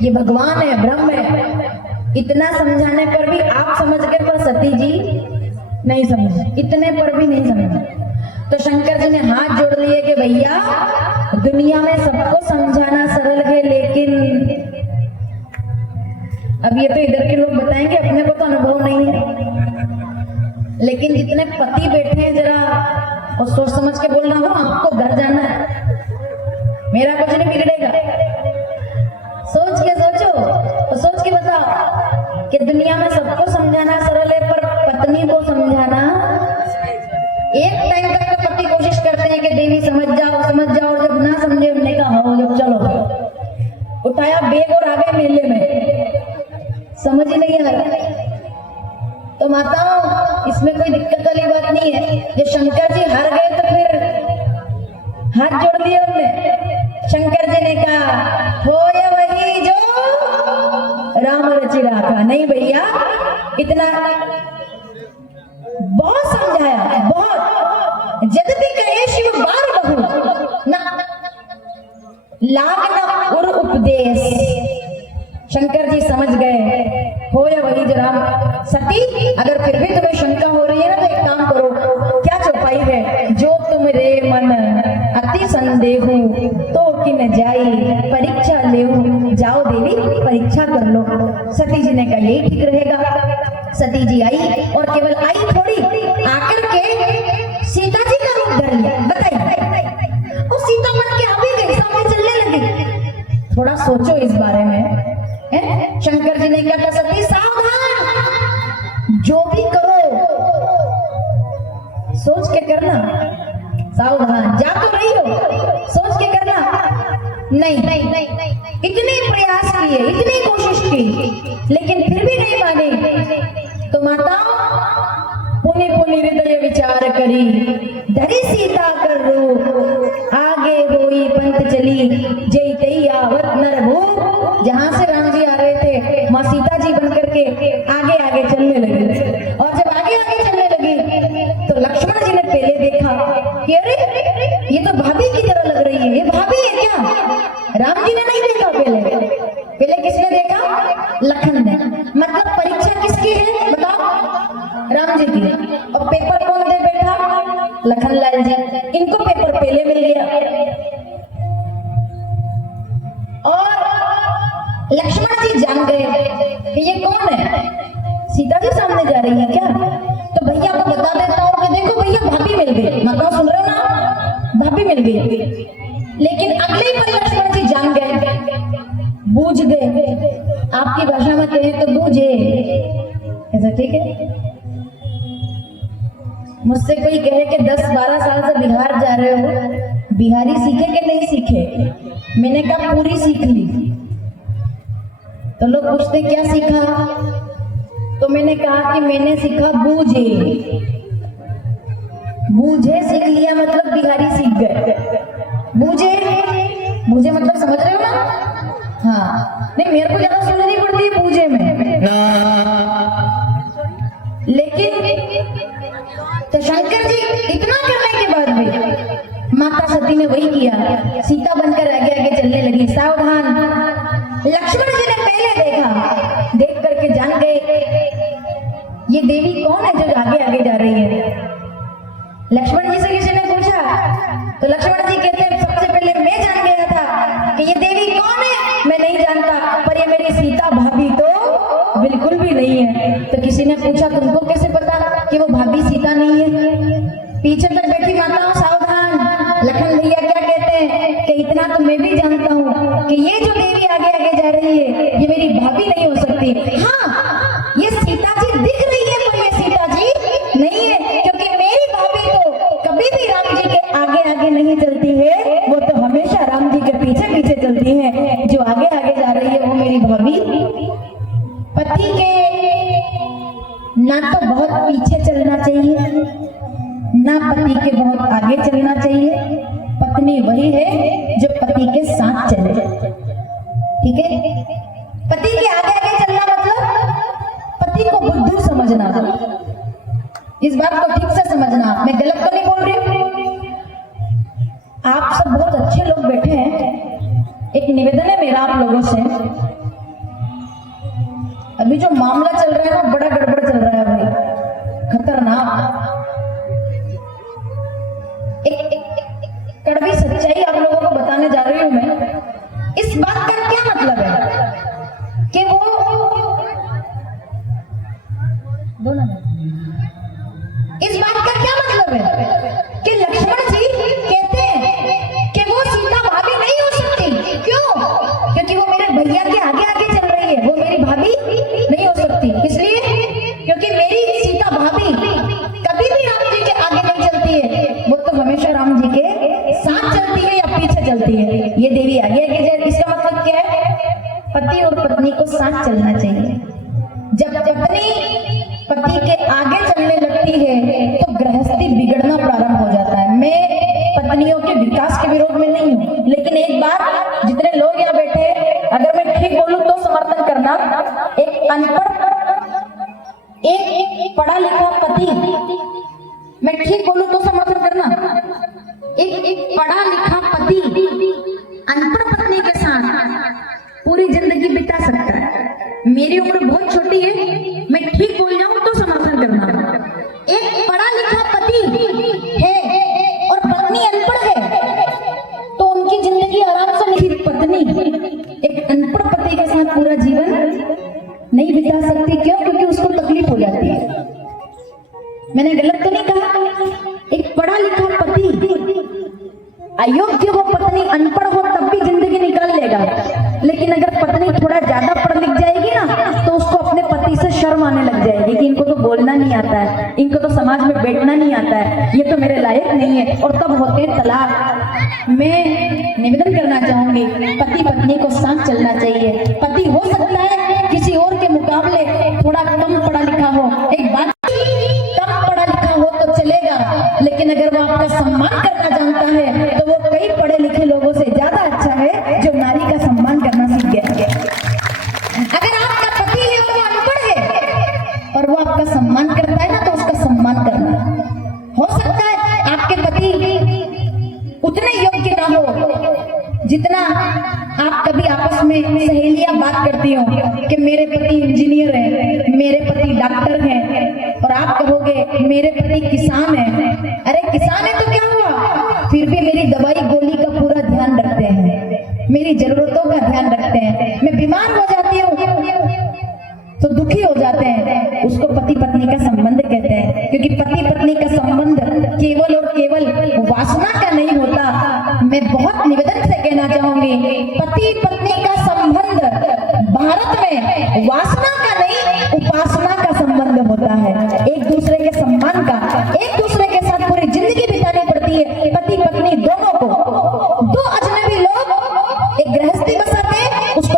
ये भगवान है, ब्रह्म है। इतना समझाने पर भी आप समझ गए पर सती जी नहीं समझे, इतने पर भी नहीं समझे। तो शंकर जी ने हाथ जोड़ लिए कि भैया दुनिया में सबको समझाना सरल है, लेकिन अब ये तो इधर के लोग बताएंगे, अपने को तो अनुभव नहीं है, लेकिन जितने पति बैठे हैं जरा और सोच समझ के बोल रहा हूँ, आपको घर जाना है, मेरा कुछ नहीं बिगड़ेगा। सोच के सोचो और सोच के बताओ कि दुनिया में सबको समझाना सरल है, पर पत्नी को समझाना, एक टाइम तक तो पति कोशिश करते हैं कि देवी समझ जाओ, और जब ना समझे उन्होंने कहा हो जब चलो उठाया बेग और आ गए मेले में, समझ ही नहीं आ रहा। तो माताओं इसमें कोई दिक्कत वाली बात नहीं है। जब शंकर जी हार गए तो फिर हाथ जोड़ दिए उन्होंने। शंकर जी ने कहा हो या वही जो राम रचि राखा। नहीं भैया, इतना बहुत समझाया, बहुत। यद्यपि कहे शिव बार बहु ना लाग न उर उपदेश। शंकर जी समझ गए हो या वही जो राम। सती अगर फिर भी तुम्हें शंका हो रही है ना तो एक काम करो, क्या चौपाई है, जो तुम रे मन अति संदेहु तो किन जाई परीक्षा लेहु। जाओ देवी परीक्षा कर लो। सती जी ने कहा यही ठीक रहेगा। सती जी आई और केवल आई थोड़ी, आकर के सीता जी का रूप धर लिया। बताइए, और सीता बन के आ भी गई, सामने चलने लगी। थोड़ा सोचो इस बारे में। शंकर जी ने क्या कहा, सती सावधान, जो भी करो सोच के करना, सावधान। जा तो रही हो, सोच के करना। नहीं, इतने प्रयास किए, इतनी कोशिश की, लेकिन फिर भी नहीं मानी। तो माता पुनि पुनि हृदय विचार करी, धरी सीता कर रूप, आगे होई पंथ चली, जय तई आवत नर भूप। जहां से राम जी आ रहे थे, माँ सीता जी बन करके आगे आगे चलने लगे। और जब आगे आगे चलने लगी तो लक्ष्मण जी ने पहले देखा कि अरे ये तो भाभी की तरह लग रही है, ये भाभी है क्या? राम जी ने नहीं देखा पहले किसने देखा? लखन ने। मतलब परीक्षा किसकी है बताओ? राम जी की। और पेपर कौन दे बैठा? लखन लाल जी। इनको पेपर पहले मिल गया। और लक्ष्मण जी जान गए कि ये कौन है, सीता जी सामने जा रही है क्या? तो भैया को बता देता हूँ कि देखो भैया भाभी मिल गई। मतलब सुन रहे हो ना, भाभी मिल गई। लेकिन अगले ही पल लक्ष्मण जी जान गए, बूझ गए। आपकी भाषा में कहें तो बूझे, ऐसा ठीक है? मुझसे कोई कहे कि 10-12 साल से बिहार जा रहे हो, बिहारी सीखे कि नहीं सीखे? मैंने कहा पूरी सीख ली। तो लोग पूछते क्या सीखा? तो मैंने कहा कि मैंने सीखा बूझे। बूझे सीख लिया मतलब बिहारी सीख गए। बूझे मतलब समझ रहे हो ना? हाँ, नहीं मेरे को ज्यादा सुननी पड़ती है बूझे में। लेकिन तो शंकर जी इतना करने के बाद भी माता सती ने वही किया, सीता बनकर आगे आगे चलने लगी। सावधान। लक्ष्मण जी ने पहले देखा, देख करके जान गए ये देवी कौन है जो आगे आगे जा रही है। लक्ष्मण जी से किसी ने पूछा तो लक्ष्मण जी कहते हैं सबसे पहले मैं जान गया था कि ये देवी कौन है, मैं नहीं जानता, पर ये मेरी सीता भाभी तो बिल्कुल भी नहीं है। तो किसी ने पूछा तुमको कैसे पता कि वो भाभी सीता नहीं है? पीछे तक बैठी माताओं सावधान। लखन भैया क्या कहते हैं कि इतना तो मैं भी जानता हूँ कि ये जो देवी आगे आगे जा रही है ये मेरी भाभी नहीं हो सकती। हाँ, ये सीता जी दिख रही है पर ये सीता जी नहीं है, क्योंकि मेरी भाभी तो कभी भी राम जी के आगे आगे नहीं चलती है, वो तो हमेशा राम जी के पीछे पीछे चलती है। जो आगे आगे जा रही है वो मेरी भाभी। पति के ना तो बहुत पीछे चलना चाहिए, ना पति के बहुत आगे चलना चाहिए। पत्नी वही है जो पति के साथ चले। ठीक है। पति के आगे आगे चलना मतलब पति को बुद्धू समझना। इस बात को ठीक से समझना, मैं गलत तो नहीं बोल रही हूँ। आप सब बहुत अच्छे लोग बैठे हैं, एक निवेदन है मेरा आप लोगों से। अभी जो मामला चल रहा है ना, बड़ा गड़बड़ चल रहा है भाई, खतरनाक। एक कड़वी सच्चाई आप लोगों को बताने जा रही हूं मैं। इस बात का क्या मतलब है कि वो इस बात का क्या मतलब है कि लक्ष्मण जी कहते हैं कि वो सीता भाभी नहीं हो सकती। क्यों? क्योंकि वो मेरे भैया के आगे आगे चल रही है, वो मेरी भाभी नहीं हो सकती। इसलिए क्योंकि मेरी सीता भाभी कभी भी राम जी के आगे नहीं चलती है, वो तो हमेशा राम जी के साथ चलती है या पीछे चलती है। ये देवी आगे आगे जाए, इसका मतलब क्या है? पति और पत्नी को साथ चलना चाहिए। जब पत्नी पति के आगे चलने लगती है तो गृहस्थी बिगड़ना प्रारंभ हो जाता है। मैं पत्नियों के विकास के विरोध में नहीं हूँ, लेकिन एक बात, जितने लोग यहाँ बैठे हैं, अगर मैं ठीक बोलूं तो समर्थन करना। एक अनपढ़, एक पढ़ा लिखा पति, मैं ठीक बोलूं तो समर्थन करना। एक पढ़ा लिखा पति अनपढ़ पत्नी के साथ पूरी जिंदगी बिता सकता है। मेरी उम्र बहुत छोटी है, मैं ठीक बोल जाऊं तो समर्थन करना। एक पढ़ा लिखा पति है और पत्नी अनपढ़ है तो उनकी जिंदगी आराम से नहीं। पत्नी एक अनपढ़ पति के साथ पूरा जीवन नहीं बिता सकती। क्यों? क्योंकि उसको तकलीफ हो जाती है। मैंने गलत तो नहीं कहा। एक पढ़ा लिखा पति अयोग्य हो, पत्नी अनपढ़ हो, तब भी जिंदगी निकाल लेगा। लेकिन अगर पत्नी थोड़ा ज्यादा पढ़ लिख जाएगी ना, तो उसको अपने पति से शर्म आने लग जाएगी कि इनको तो बोलना नहीं आता है, इनको तो समाज में बैठना नहीं आता है, ये तो मेरे लायक नहीं है, और तब होते हैं तलाक। मैं निवेदन करना चाहूंगी, पति पत्नी को साथ चलना चाहिए। पति हो सकता है किसी और के मुकाबले थोड़ा कम पढ़ा लिखा हो, एक बात, कम पढ़ा लिखा हो तो चलेगा, लेकिन अगर वो आपका सम्मान करना जानता है तो वो कई पढ़े लिखे लोगों से ज्यादा अच्छा है जो नारी का सम्मान करना सीख गया। अगर आपका पति है और वो अनपढ़ है और वो आपका सम्मान करता है ना, तो उसका सम्मान करना। हो सकता है आपके पति उतने योग्य ना हो जितना आप कभी आपस में सहेलियां बात करती हो कि मेरे पति इंजीनियर है, मेरे पति डॉक्टर है, और आप कहोगे मेरे पति किसान है। अरे किसान है तो क्या हुआ, फिर भी मेरी दवाई गोली का पूरा ध्यान रखते हैं, मेरी जरूरतों का ध्यान रखते हैं। मैं बीमार हो जाती हूँ तो दुखी हो जाते हैं। उसको पति पत्नी का संबंध कहते हैं, क्योंकि पति पत्नी का संबंध केवल और केवल वासना का नहीं होता। मैं बहुत निवेदन से कहना चाहूंगी, पति पत्नी का संबंध भारत में वासना का नहीं, उपासना का संबंध होता है। एक दूसरे के सम्मान का, एक दूसरे के साथ पूरी जिंदगी बितानी पड़ती है। पति पत्नी दोनों को, दो अजनबी लोग एक गृहस्थी बसाते हैं, उसको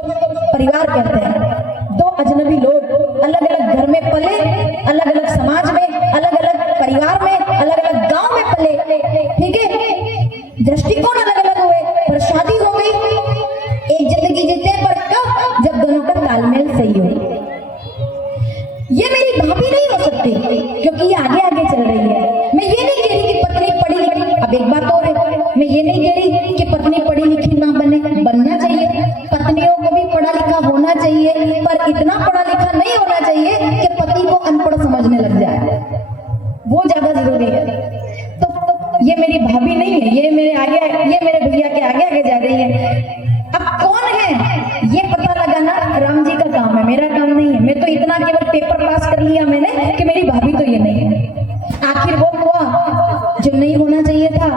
परिवार कहते हैं। दो अजनबी लोग अलग अलग घर में पले, अलग अलग समाज में, अलग अलग परिवार में, अलग अलग गांव में पले, ठीक है, दृष्टिकोण अलग अलग हुए, पर शादी हो गई, एक जिंदगी जीते, पर कब? जब दोनों का तालमेल सही हो। ये मेरी भाभी नहीं हो सकती क्योंकि ये आगे आगे चल रही है। मैं ये नहीं कह रही कि पत्नी पढ़ी लिखी, अब एक बात और है, मैं ये नहीं कह रही कि पत्नी पढ़ी लिखी ना बने, बनना चाहिए, पत्नियों को भी पढ़ा लिखा होना चाहिए, पर इतना पढ़ा लिखा नहीं होना चाहिए कि पति को अनपढ़ समझने लग जाए, वो ज्यादा जरूरी है। तो ये मेरी भाभी नहीं है, ये मेरे आगे, ये मेरे भैया के आगे आगे जा रही है। अब कौन है ये पता लगाना राम जी का काम है, मेरा काम नहीं है। मैं तो इतना केवल पेपर पास कर लिया मैंने कि मेरी भाभी तो ये नहीं है। आखिर वो हुआ जो नहीं होना चाहिए था।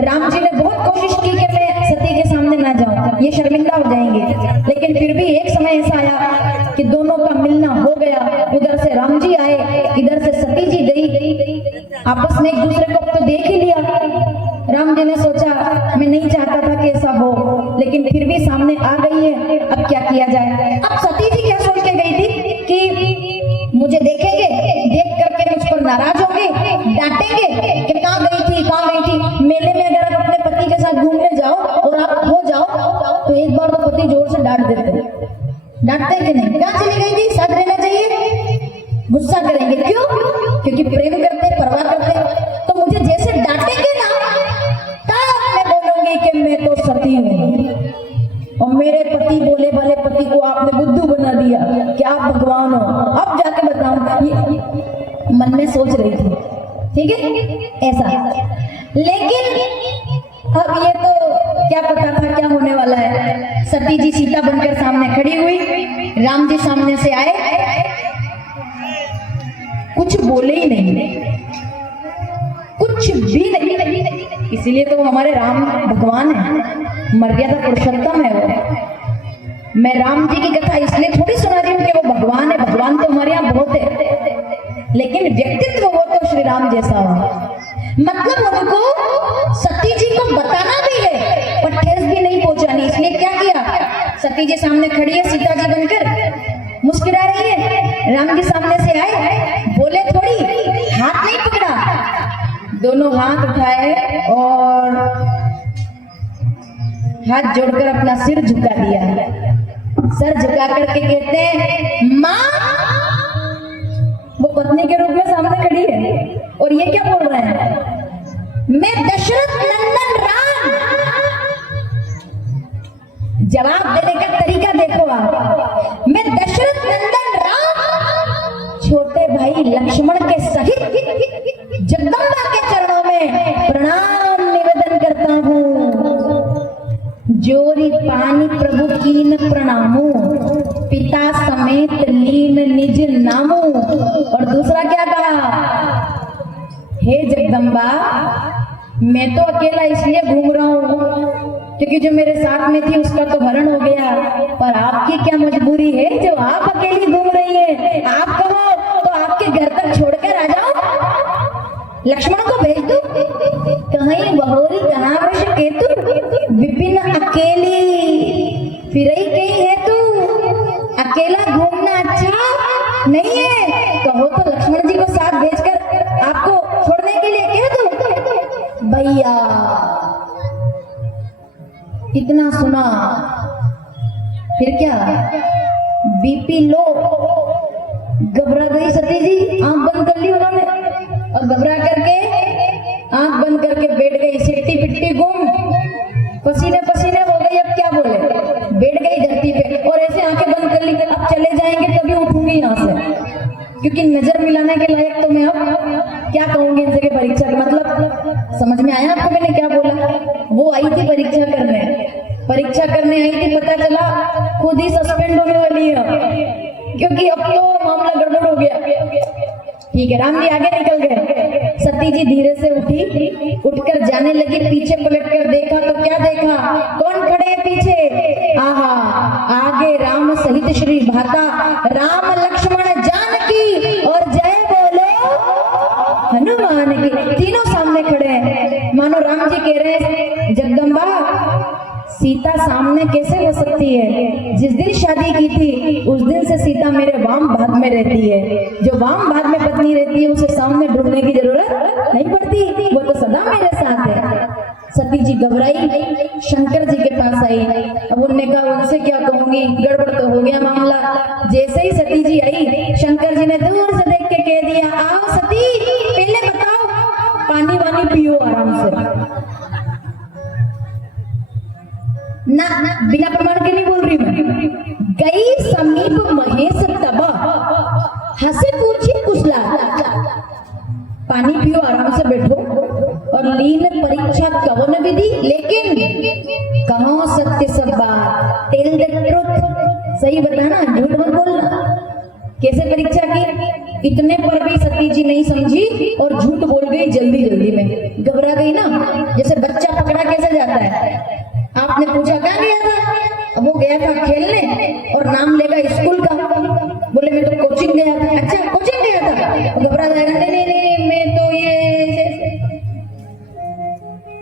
राम जी ने बहुत कोशिश की कि मैं सती के सामने ना जाऊं, ये शर्मिंदा हो जाएंगे, लेकिन फिर भी एक समय ऐसा आया कि दोनों का मिलना हो गया। उधर से राम जी आए, इधर से सती जी गई, आपस में एक दूसरे को तो देख ही लिया। राम जी ने सोचा मैं नहीं चाहता था कि ऐसा हो, लेकिन फिर भी सामने आ गई है, अब क्या किया जाए। अब सती जी क्या सोच के गई थी कि मुझे देखेंगे, देख करके मुझ पर नाराज होंगे, डांटेंगे कि कहाँ गई थी। मेले में अगर आप अपने पति के साथ घूमने जाओ और आप खो जाओ तो एक बार तो पति जोर से डांट देते हैं, डांटते हैं कि नहीं, कहाँ चली गई थी, साथ रहना चाहिए, गुस्सा करेंगे, क्यों? क्योंकि प्रेम करते, परवाह करते। तो मुझे जैसे डांटेंगे ना, तब मैं बोलूंगी कि मैं तो सती हूँ और मेरे पति भोले भाले पति को आपने बुद्धू बना दिया कि आप भगवान हो, अब जाके बताऊं। मन में सोच रही थी, ठीक है, ऐसा। लेकिन अब ये तो क्या पता था क्या होने वाला है। सती जी सीता बनकर सामने खड़ी हुई, राम जी सामने से आए, कुछ बोले ही नहीं, कुछ भी नहीं। इसीलिए तो हमारे राम भगवान है, मर्यादा पुरुषोत्तम है वो। मैं राम जी की कथा इसलिए थोड़ी सुना रही हूँ कि वो भगवान है, भगवान तो हमारे यहाँ बहुत है, लेकिन व्यक्तित्व वो तो श्री राम जैसा हो। मतलब उनको सती जी को बताना भी है पर ठेस भी नहीं पहुंचानी, इसलिए क्या किया, सती जी सामने खड़ी है सीता जी बनकर, मुस्कुरा रही है, राम जी सामने से आए, बोले थोड़ी, हाथ नहीं पकड़ा, दोनों हाथ उठाए और हाथ जोड़कर अपना सिर झुका दिया। सर झुका करके कहते हैं माँ, वो पत्नी के रूप में सामने खड़ी है और ये क्या बोल रहे हैं, मैं दशरथ नंदन राम। जवाब देने का तरीका देखो आप, मैं दशरथ नंदन राम छोटे भाई लक्ष्मण के सहित जगदम्बा के चरणों में प्रणाम निवेदन करता हूँ। जोरी पानी प्रभु कीन प्रणामो, पिता समेत लीन निज नामो। और दूसरा क्या कहा, हे जगदम्बा, मैं तो अकेला इसलिए घूम रहा हूँ क्योंकि जो मेरे साथ में थी उसका तो हरण हो गया, पर आपकी क्या मजबूरी है जो आप अकेली घूम रही है, आप कहो तो आपके घर तक छोड़कर आ जाओ, लक्ष्मण को भेज दो, कहीं बहोरी कहाँ वृष केतु, विपिन अकेली फिरई कहीं है तू, अकेला घूमना अच्छा नहीं है, कहो तो लक्ष्मण जी को साथ भेजकर आपको छोड़ने के लिए कह दूं। भैया इतना सुना, फिर क्या, बीपी लो, घबरा गई सती जी, आंख बंद कर ली उन्होंने और घबरा करके आंख बंद करके बैठ गई, सिट्टी पिट्टी गुम, पसीने पसीने हो गई, अब क्या बोले, बैठ गई धरती पे और ऐसे आंखें बंद कर ली, अब चले जाएंगे तभी उठूंगी यहाँ से, क्योंकि नजर मिलाने के लायक तो मैं अब क्या कहूंगी इनसे कि परीक्षा, मतलब समझ में आया आपको मैंने क्या बोला। वो आई थी परीक्षा करने आई थी, पता चला खुद ही सस्पेंड होने वाली है, क्योंकि अब तो मामला गड़बड़ हो गया। ठीक है, राम जी आगे निकल गए, सती जी धीरे से उठी, उठकर जाने लगी, पीछे पलटकर देखा तो क्या देखा, कौन खड़े हैं पीछे, आहा, आगे राम सहित श्री भाता, राम लक्ष्मण जानकी और जय बोलो हनुमान की, तीनों सामने खड़े हैं। मानो राम जी कह रहे हैं, जगदम्बा सीता सामने कैसे हो सकती है, जिस दिन शादी की थी उस दिन से सीता मेरे वाम भाग में रहती है, जो वाम भाग में पत्नी रहती है उसे सामने ढूंढने की जरूरत नहीं पड़ती, वो तो सदा मेरे साथ है। सती जी घबराई, शंकर जी के पास आई, अब उनने कहा उनसे क्या कहूंगी, गड़बड़ तो हो गया मामला। जैसे ही सती जी आई, शंकर जी ने दूर से देख के कह दिया, आओ सती, पहले बताओ पानी वानी पियो आराम से, ना बिना प्रमाण के नहीं बोल रही मैं। गई समीप महेश तब हंसे पूछी कुशला, पानी पियो आराम से बैठो, और लीन परीक्षा कवन विधि, लेकिन कहो सत्य सब बात, टेल द ट्रुथ, सही बताना, झूठ मत बोलना। कैसे परीक्षा की, इतने पर भी सती जी नहीं समझी और झूठ बोल गई जल्दी जल्दी में, घबरा गई ना, जैसे बच्चा पकड़ा कैसे जाता है। आपने पूछा कहाँ गया था, वो गया था खेलने और नाम लेगा स्कूल का, बोले मैं तो कोचिंग गया था, अच्छा कोचिंग गया था, घबरा जाएगा, नहीं नहीं नहीं मैं तो ये,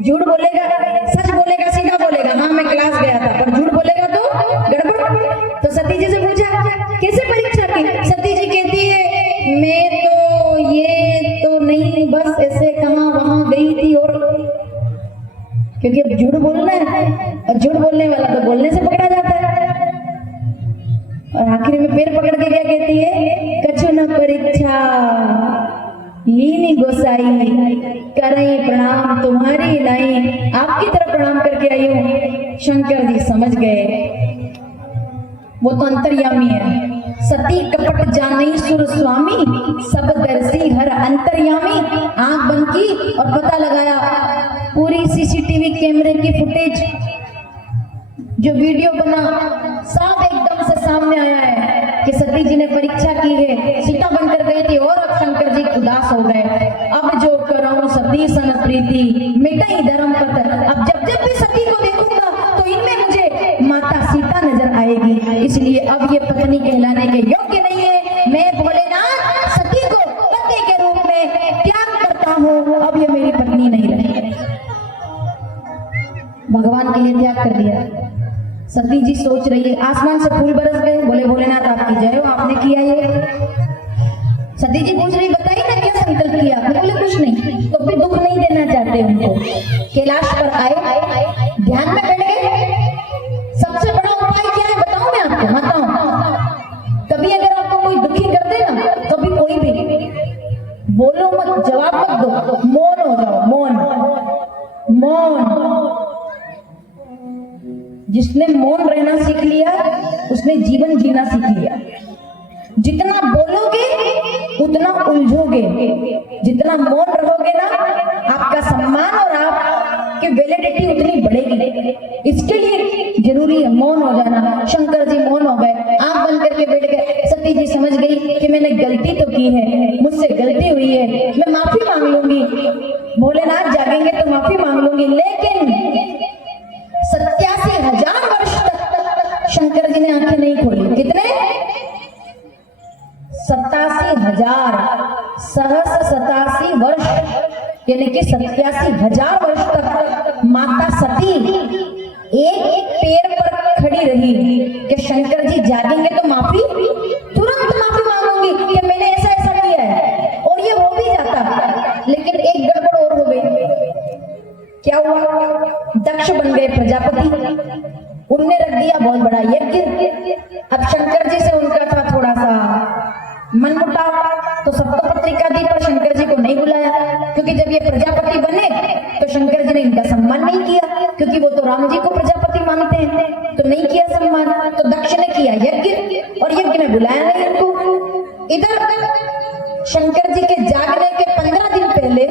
झूठ बोलेगा, सच बोलेगा, सीधा बोलेगा, हाँ मैं क्लास गया था, पर झूठ बोलेगा तो गड़बड़। तो सती जी से पूछा कैसे परीक्षा की, सती जी कहती है मैं तो ये तो नहीं, बस ऐसे कहाँ वहां गई थी, और क्योंकि अब झूठ बोलना है और झूठ बोलने वाला तो बोलने से फिर पकड़ के क्या कहती है, कछु न परीक्षा लीनी गोसाई, करई प्रणाम तुम्हारी नहीं, आपकी तरफ प्रणाम करके आई हूँ। शंकर जी समझ गए वो तो अंतर्यामी है। सती कपट जानी सुर स्वामी, सब दर्शी हर अंतर्यामी। आंख बंद की और पता लगाया, पूरी सीसीटीवी कैमरे की फुटेज जो वीडियो बना सब एकदम से सामने आया है कि सती जी ने परीक्षा की है, सीता बनकर गई थी और अब शंकर जी उदास हो गए। अब जो कराऊं सती सन प्रीति, मिटाई धर्म पथ। अब जब जब भी सती को देखूंगा तो इनमें मुझे माता सीता नजर आएगी, इसलिए अब ये पत्नी कहलाने के योग्य नहीं है। मैं भोलेनाथ सती को पति के रूप में त्याग करता हूँ, अब ये मेरी पत्नी नहीं रही। भगवान के लिए त्याग कर दिया। सती जी सोच रही है, आसमान से फूल बरस गए, बोले भोलेनाथ आपकी जय हो, आपने किया ये। सती जी पूछ रही, बताइए ना क्या संकल्प किया आपने? बोले कुछ नहीं। तो फिर दुख नहीं देना चाहते उनको। कैलाश पर आए, ध्यान में बैठ गए। सबसे बड़ा उपाय क्या है बताऊं मैं आपको? बताऊं, कभी अगर आपको कोई दुखी कर दे ना, कभी कोई भी बोलो मत, जवाब मत दो, मौन हो जाओ। मौन मौन जिसने मौन रहना सीख लिया उसने जीवन जीना सीख लिया। जितना बोलोगे उतना उलझोगे, जितना मौन रहोगे ना आपका सम्मान और आपकी वैलिडिटी उतनी बढ़ेगी। इसके लिए जरूरी है मौन हो जाना। शंकर जी मौन हो गए, आंख बंद करके बैठ गए। सती जी समझ गई कि मैंने गलती तो की है, मुझसे गलती हुई है, मैं माफी मांग लूंगी। भोलेनाथ जागेंगे तो माफी मांग लूंगी। लेकिन 87,000 वर्ष तक शंकर जी ने आंखें नहीं खोली। कितने? 87,000 सहस 87 वर्ष, यानी कि 87,000 वर्ष तक माता सती एक पैर पर खड़ी रही कि शंकर जी जागेंगे तो माफी, तुरंत माफी मांगूंगी कि मैंने ऐसा ऐसा किया है, और ये हो भी जाता। लेकिन एक गड़बड़ और हो गई। क्या हुआ? दक्ष बन गए प्रजापति, उनने रख दिया बहुत बड़ा यज्ञ। अब शंकर जी से उनका था थोड़ा सा मनमुटाव, तो सप्तपत्रिका दी पर शंकर जी को नहीं बुलाया, क्योंकि जब ये प्रजापति बने तो शंकर जी ने इनका सम्मान नहीं किया, क्योंकि वो तो राम जी को प्रजापति मानते हैं, तो नहीं किया सम्मान। तो दक्ष ने किया यज्ञ और यज्ञ में बुलाया नहीं इनको। इधर शंकर जी के जागने के 15 दिन पहले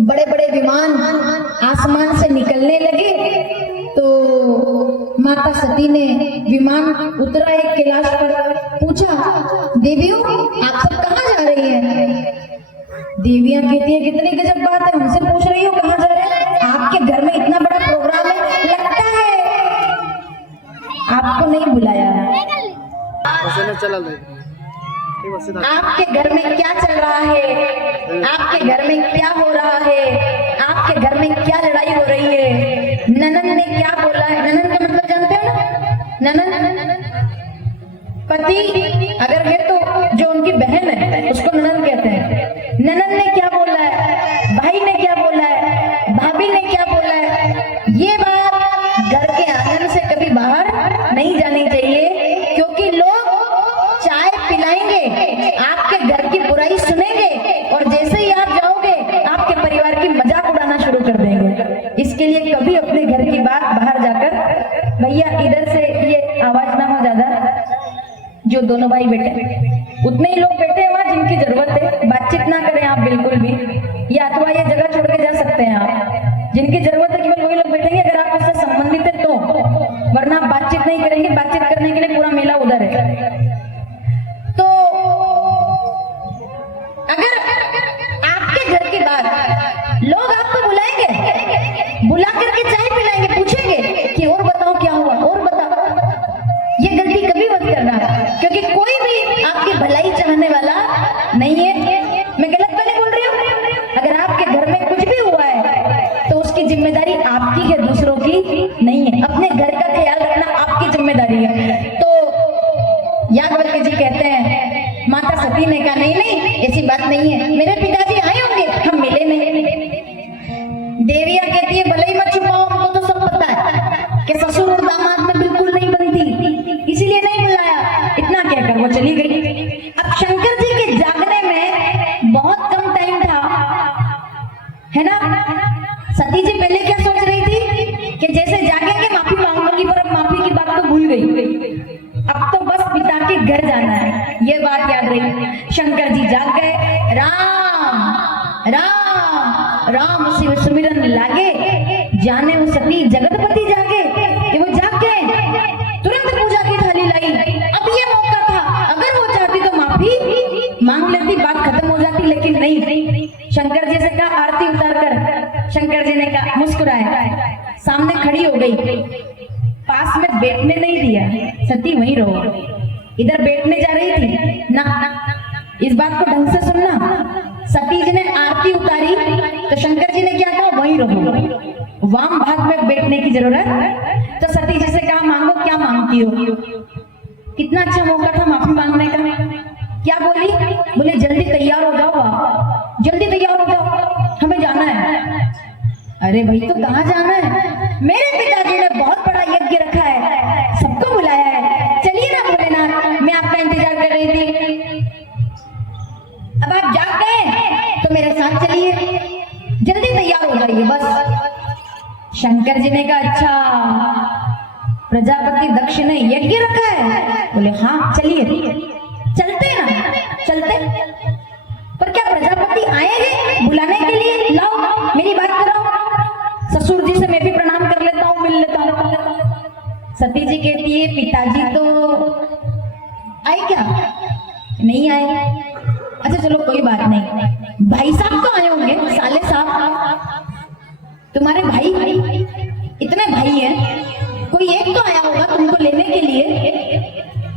बड़े बड़े विमान आसमान से निकलने लगे। तो माता सती ने विमान उतरा एक कैलाश पर, पूछा देवियों आप सब कहाँ जा रही हैं? देवियां कहती है कितनी गजब बात है, हमसे पूछ रही हो कहाँ जा रहे हैं? आपके घर में इतना बड़ा प्रोग्राम है, लगता है आपको नहीं बुलाया। आपके घर में क्या चल रहा है? आपके घर में क्या हो रहा है? आपके घर में क्या लड़ाई हो रही है? ननन ने क्या बोला है? ननन का मतलब जानते हो ना? ननन पति अगर है तो जो उनकी बहन है उसको ननन कहते हैं। ननन ने क्या बोला है, भाई ने क्या बोला है, भाभी ने क्या बोला है, ये बात घर के आंगन से कभी बाहर नहीं जानी चाहिए, क्योंकि लोग चाय पिलाएंगे, आपके घर की बुराई सुनेंगे, और जैसे ही आप जाओगे आपके परिवार की मजाक उड़ाना शुरू कर देंगे। इसके लिए कभी अपने घर की बात बाहर जाकर, भैया इधर से ये आवाज ना हो ज्यादा, जो दोनों भाई बैठे उतने ही लोग बैठे हैं वहां जिनकी जरूरत है, बातचीत ना करें आप बिल्कुल भी, या अथवा ये जगह छोड़ के जा सकते हैं आप। जिनकी जरूरत है केवल वही लोग बैठेंगे अगर आप उससे संबंधित है तो, वरना आप बातचीत नहीं करेंगे। बातचीत करने के लिए पूरा मेला उधर है। तो अगर आपके घर की बात लोग आपको बुलाएंगे, बुला करके चाय पिलाएंगे, पूछेंगे कि और बताओ क्या हुआ, और बताओ, ये गलती कभी मत करना, क्योंकि कोई भी आपकी भलाई चाहने वाला नहीं है। मैं गलत तो नहीं बोल रही हूँ? अगर आपके घर में कुछ भी हुआ है तो उसकी जिम्मेदारी आपकी है, दूसरों की नहीं है। अपने घर का ख्याल रखना आपकी जिम्मेदारी है। तो याज्ञवल्क्य जी कहते हैं, माता सती ने कहा नहीं नहीं ऐसी बात नहीं है, मेरे पिताजी आए होंगे, हम मिले नहीं। देवियां कहती है भले ही मत छुपाओ, हमको तो सब पता है कि ससुर और दामाद में बिल्कुल नहीं बनती, इसीलिए नहीं बुलाया। इतना कह अब तो बस पिता के घर जाना है, ये बात याद रही। शंकर जी जाग गए, राम राम राम शिव सुमिरन लागे, जाने वो सती जगतपति जागे। कि वो जाग गए, तुरंत पूजा की थाली लाई। अब ये मौका था, अगर वो चाहती तो माफी मांग लेती, बात खत्म हो जाती, लेकिन नहीं। शंकर जी से कहा आरती उतार कर। शंकर जी ने कहा, मुस्कुराए, सामने खड़ी हो गई, पास में बैठने नहीं दिया। सती वहीं रहो, इधर बैठने जा रही थी ना, इस बात को ढंग से सुनना। सती जी ने आरती उतारी तो शंकर जी ने क्या कहा, वहीं रहो, वाम भाग में बैठने की जरूरत। तो सती जी से कहा, मांगो, क्या मांगती हो। कितना अच्छा मौका था माफी मांगने का। क्या बोली, बोले जल्दी तैयार हो जाओ, जल्दी तैयार हो जाओ, हमें जाना है। अरे भाई, तो कहाँ जाना है, मेरे पिताजी ने बहुत बड़ा यज्ञ रखा है, सबको बुलाया है, चलिए ना भोलेनाथ, मैं आपका इंतजार कर रही थी। अब आप जाग गए तो मेरे साथ चलिए, जल्दी तैयार हो जाइए बस। शंकर जी ने कहा, अच्छा प्रजापति दक्ष ने यज्ञ रखा है। बोले हाँ चलिए, चलते ना, चलते। पर क्या प्रजापति आएंगे बुलाने के लिए, लाओ मेरी बात कराओ, ससुर जी से मैं भी प्रणाम कर लेता हूँ, मिल लेता हूँ। सती जी कहती है, पिताजी तो आए क्या, नहीं आए। अच्छा चलो कोई बात नहीं, भाई साहब तो आए होंगे, साले साहब, तुम्हारे भाई, इतने भाई हैं, कोई एक तो आया होगा तुमको लेने के लिए।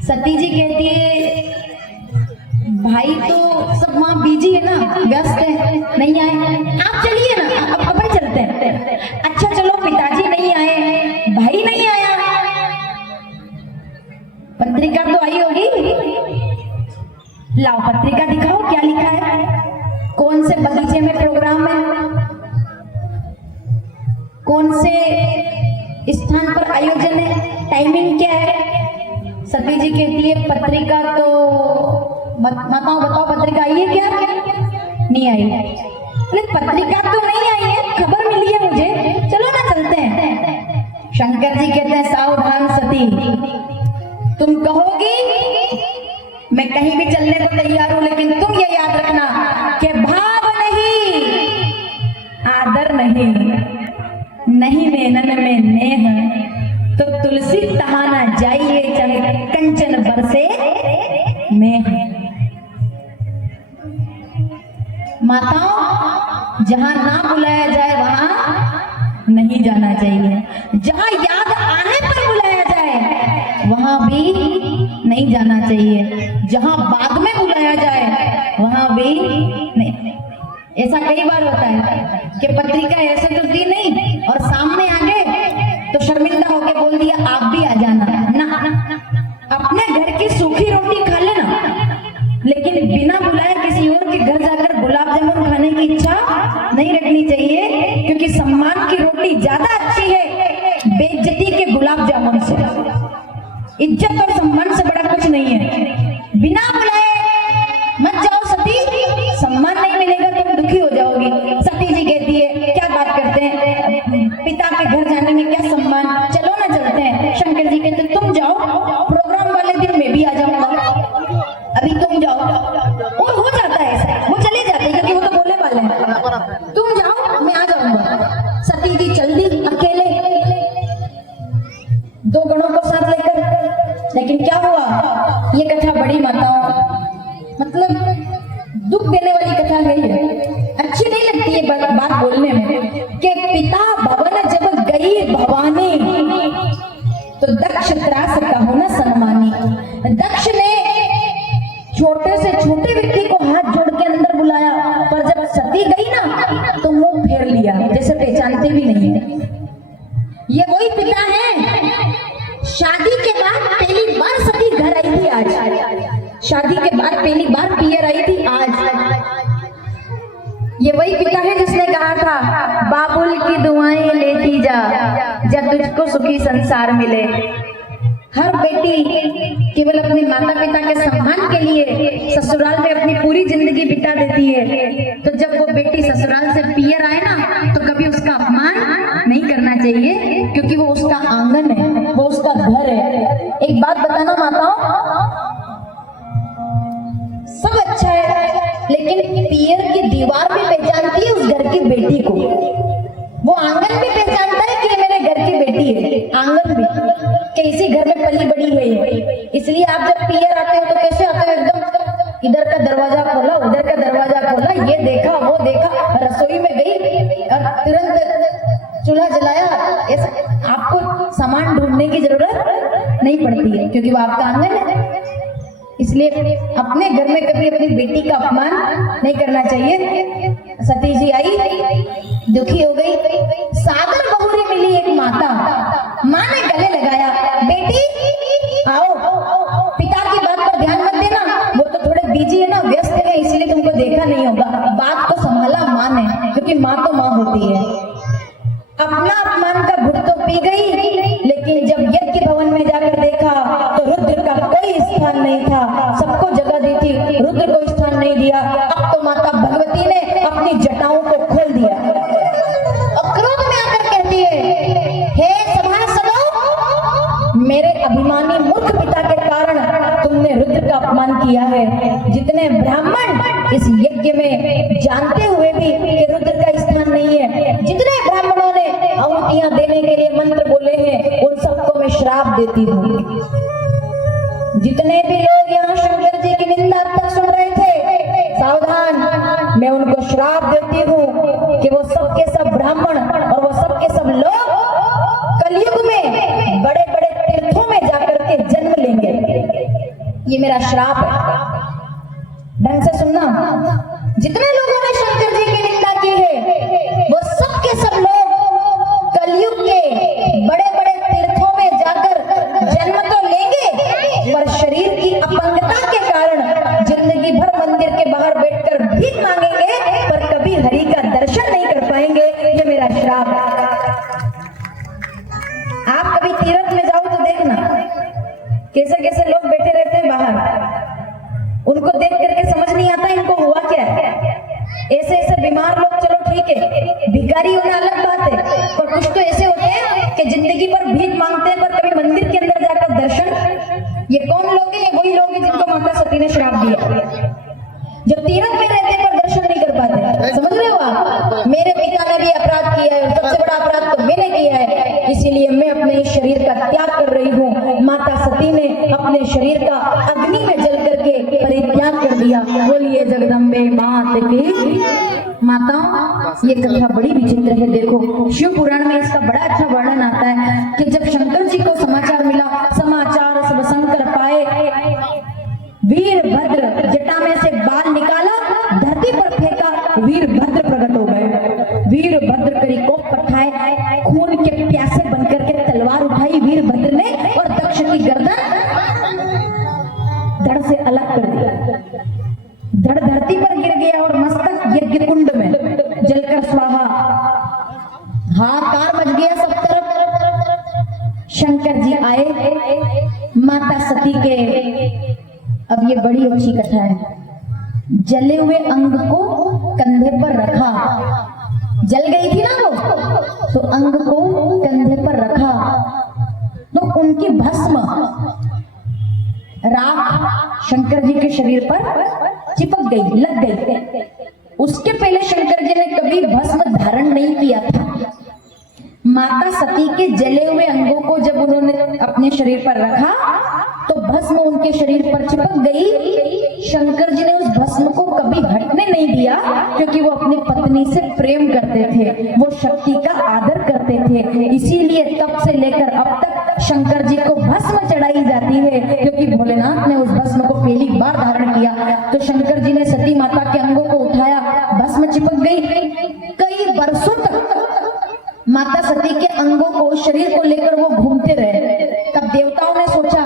सती जी कहती है, भाई तो सब वहां बिजी है ना, व्यस्त है, नहीं आए। आप चलिए ना, अब अपन चलते हैं। अच्छा चलो, पिताजी नहीं आए, भाई नहीं आया, पत्रिका तो आई होगी, लाओ पत्रिका दिखाओ, क्या लिखा है, कौन से बगीचे में प्रोग्राम है, कौन से स्थान पर आयोजन है, टाइमिंग क्या है। सती जी कहती है, पत्रिका तो माताओं बताओ, पत्रिका आई है क्या, नहीं आई। बोले पत्रिका तो नहीं आई है, खबर मिली है मुझे, चलो ना चलते हैं। शंकर जी कहते हैं, सावधान सती, तुम कहोगी मैं कहीं भी चलने को तैयार हूं, लेकिन तुम ये याद रखना कि भाव नहीं, आदर नहीं, नहीं नैनन में नेह, तो तुलसी तहाना जाइए, चाहे कंचन बरसे में। माताओं, जहां ना बुलाया जाए वहां नहीं जाना चाहिए, जहां याद आने पर बुलाया जाए वहां भी नहीं जाना चाहिए, जहां बाद में बुलाया जाए वहां भी नहीं। ऐसा कई बार होता है कि पत्रिका ऐसे तो दी नहीं और सामने आ गए तो शर्मिंदा होके बोल दिया, आप भी आ जाना ना। अपने घर की सूखी रोटी खा लेना, लेकिन बिना बुलाए किसी और के घर जाकर गुलाब जामुन खाने की इच्छा नहीं रखनी चाहिए, क्योंकि सम्मान की रोटी ज्यादा अच्छी है बेइज्जती के गुलाब जामुन से। इज्जत और सम्मान से बड़ा कुछ नहीं है। बिना बुलाए मत जाओ सती, सम्मान नहीं मिलेगा, तुम दुखी हो जाओगी। सती जी कहती है, क्या बात करते हैं, पिता के घर जाने में क्या सम्मान, चलो ना चलते हैं। शंकर जी कहते, तुम जाओ, प्रोग्राम वाले दिन मैं भी आ जाऊंगा, अभी तुम जाओ। और हो जाता है ऐसा, वो चले जाते हैं क्योंकि वो तो बोले वाले हैं, तुम जाओ मैं आ जाऊंगा। सती जी चल दी अकेले, दो गणों को साथ लेकर। लेकिन क्या हुआ, ये कथा बड़ी माताओं, मतलब दुख देने वाली कथा है ये, अच्छी नहीं लगती है बात बोलने में, कि पिता भवन जब गई भवानी तो दक्ष त्रास कहो न सन्मानी। दक्ष ने छोटे से छोटे व्यक्ति को हाथ जोड़ के अंदर बुलाया, पर जब सती गई ना तो मुंह फेर लिया, जैसे पहचानते भी नहीं है। ये वही पिता है, शादी के बाद पहली बार सती घर आई थी आज, शादी के बाद पहली बार पियर आई थी आज। ये वही पिता है जिसने कहा था, बाबुल की दुआएं लेती जा, जब तुझको सुखी संसार मिले। हर बेटी केवल अपने माता पिता के सम्मान के लिए ससुराल में अपनी पूरी जिंदगी बिता देती है, तो जब वो बेटी ससुराल से पियर आए ना तो कभी उसका अपमान नहीं करना चाहिए, क्योंकि वो उसका आंगन है, वो उसका घर है। एक बात बताना माताओं, सब अच्छा है लेकिन पियर की दीवार भी पहचानती है उस घर की बेटी को, वो आंगन भी पहचानता है कि ये मेरे घर की बेटी है, आंगन भी कि इसी घर में पली बड़ी हुई है। इसलिए आप जब पियर आते हो तो कैसे आते हो, एकदम इधर का दरवाजा खोला उधर का दरवाजा खोला, ये देखा वो देखा, रसोई में गई और तुरंत चूल्हा जलाया। आपको सामान ढूंढने की जरूरत नहीं पड़ती है क्योंकि वो आपका आंगन है। इसलिए अपने घर में कभी अपनी बेटी का अपमान नहीं करना चाहिए। सती जी आई, दुखी हो गई, सागर बहुरी मिली एक माता, माँ ने गले लगाया, बेटी आओ, पिता की बात पर ध्यान मत देना, वो तो थोड़े बिजी है ना, व्यस्त है, इसलिए तुमको देखा नहीं होगा। बात को संभाला माँ ने, क्योंकि माँ तो माँ होती है। अपना अपमान का घुट तो पी गई, लेकिन जब यज्ञ भवन में जाकर देखा तो रुद्र का कोई स्थान नहीं था। सबको जगह दी थी, रुद्र को स्थान नहीं दिया। अब तो माता भगवती ने अपनी जटाओं को खोल दिया और क्रोध में आकर कहती है, हे सभासदों, मेरे अभिमानी मूर्ख पिता के कारण तुमने रुद्र का अपमान किया है। जितने ब्राह्मण इस यज्ञ में जानते हुए भी कि रुद्र का स्थान नहीं है, जितने ब्राह्मणों ने आहुतियां देने के लिए मंत्र बोले हैं, उन सबको मैं श्राप देती हूँ। जितने भी लोग यहाँ शंकर जी की निंदा तक सुन रहे थे, सावधान, मैं उनको श्राप देती हूँ कि वो सब के सब ब्राह्मण और वो सब के सब लोग कलयुग में बड़े बड़े तीर्थों में जाकर के जन्म लेंगे। ये मेरा श्राप है। ढंग से सुनना, जितने लोगों ने शंकर जी की निंदा की है, वो सब के सब लोग कलयुग के बड़े बड़े तीर्थों में जाकर जन्म तो लेंगे, पर शरीर की अपंगता के कारण जिंदगी भर मंदिर के बाहर बैठकर भीख मांगेंगे, पर कभी हरि का दर्शन नहीं कर पाएंगे। ये मेरा श्राप है। आप कभी तीर्थ में जाओ तो देखना कैसे कैसे लोग बैठे रहते हैं बाहर, उनको देख करके समझ नहीं आता इनको हुआ क्या है। ऐसे ऐसे बीमार लोग, चलो ठीक है, भिखारी होना अलग बात है, पर कुछ तो ऐसे होते हैं कि जिंदगी भर भीख मांगते हैं पर कभी मंदिर के अंदर जाकर दर्शन। ये कौन लोग हैं? ये वही लोग हैं जिनको माता सती ने श्राप दिया, जो तीर्थ में रहते पर दर्शन नहीं कर पाते। समझ रहे हो आप? मेरे पिता ने भी अपराध किया है, सबसे बड़ा अपराध तो मैंने किया है, इसीलिए मैं अपने इस शरीर का त्याग कर रही हूँ। माता सती ने अपने शरीर का अग्नि में जल करके परित्याग कर दिया। बोलिए जगदम्बे मात की। माताओं, ये कथा बड़ी विचित्र है। देखो, शिव पुराण में इसका बड़ा अच्छा वर्णन आता है कि जब शंकर जी को समाचार मिला, समाचार सब शंकर पाए, वीरभद्र जटा में से बाल निकाला, धरती पर फेंका, वीरभद्र प्रकट हो गए। वीरभद्र करी कोप पठाए, खून के प्यासे बनकर के तलवार उठाई वीरभद्र ने और दक्ष की गर्दन धड़ से अलग कर दिया। धड़ धरती पर गिर गया और मस्तक यज्ञ कुंड में जलकर स्वाहा। हाहाकार मच गया सब तरफ। शंकर जी आए, माता सती के, अब ये बड़ी अच्छी कथा है, जले हुए अंग को कंधे पर रखा। जल गई थी ना वो, तो अंग को कंधे पर रखा तो उनकी भस्म राख शंकर जी के शरीर पर चिपक गई, लग गई। उसके पहले शंकर जी ने कभी भस्म धारण नहीं किया था। माता सती के जले हुए अंगों को जब उन्होंने अपने शरीर पर रखा तो भस्म उनके शरीर पर चिपक गई। शंकर जी ने उस भस्म को कभी हटने नहीं दिया, क्योंकि वो अपनी पत्नी से प्रेम करते थे, वो शक्ति का आदर करते थे। इसीलिए तब से लेकर अब तक शंकर जी को भस्म चढ़ाई जाती है, क्योंकि भोलेनाथ ने उस भस्म को पहली बार धारण किया। तो शंकर जी ने सती माता के अंगों को उठाया, भस्म चिपक गई। कई वर्षों तक माता सती के अंगों को, शरीर को लेकर वो घूमते रहे। तब देवताओं ने सोचा,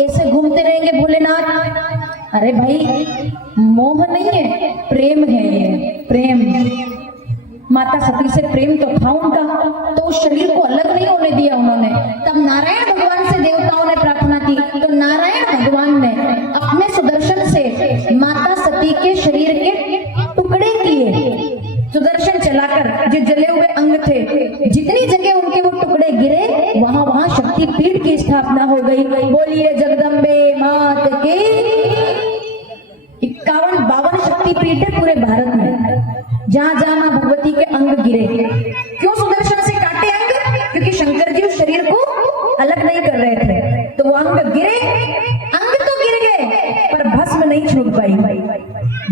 ऐसे घूमते रहेंगे भोलेनाथ? अरे भाई, मोह नहीं है, प्रेम है, ये प्रेम। माता सती से प्रेम तो था उनका, तो उस शरीर को अलग नहीं होने दिया उन्होंने। तब नारायण भगवान से देवताओं ने प्रार्थना की, तो नारायण भगवान ने अपने सुदर्शन से माता सती के शरीर के टुकड़े किए। सुदर्शन चलाकर जो जले हुए अंग थे, जितनी जगह उनके वो टुकड़े गिरे, वहां वहां शक्ति पीठ की स्थापना स्थापना हो गई। बोलिए जगदम्बे मात की। 51-52 शक्तिपीठ है पूरे भारत में, जहां जहां मां भगवती के अंग गिरे। क्यों सुदर्शन से काटे अंग? क्योंकि शंकर जी उस शरीर को अलग नहीं कर रहे थे, तो वो अंग गिरे, अंग तो गिर गए पर भस्म नहीं छूट पाई।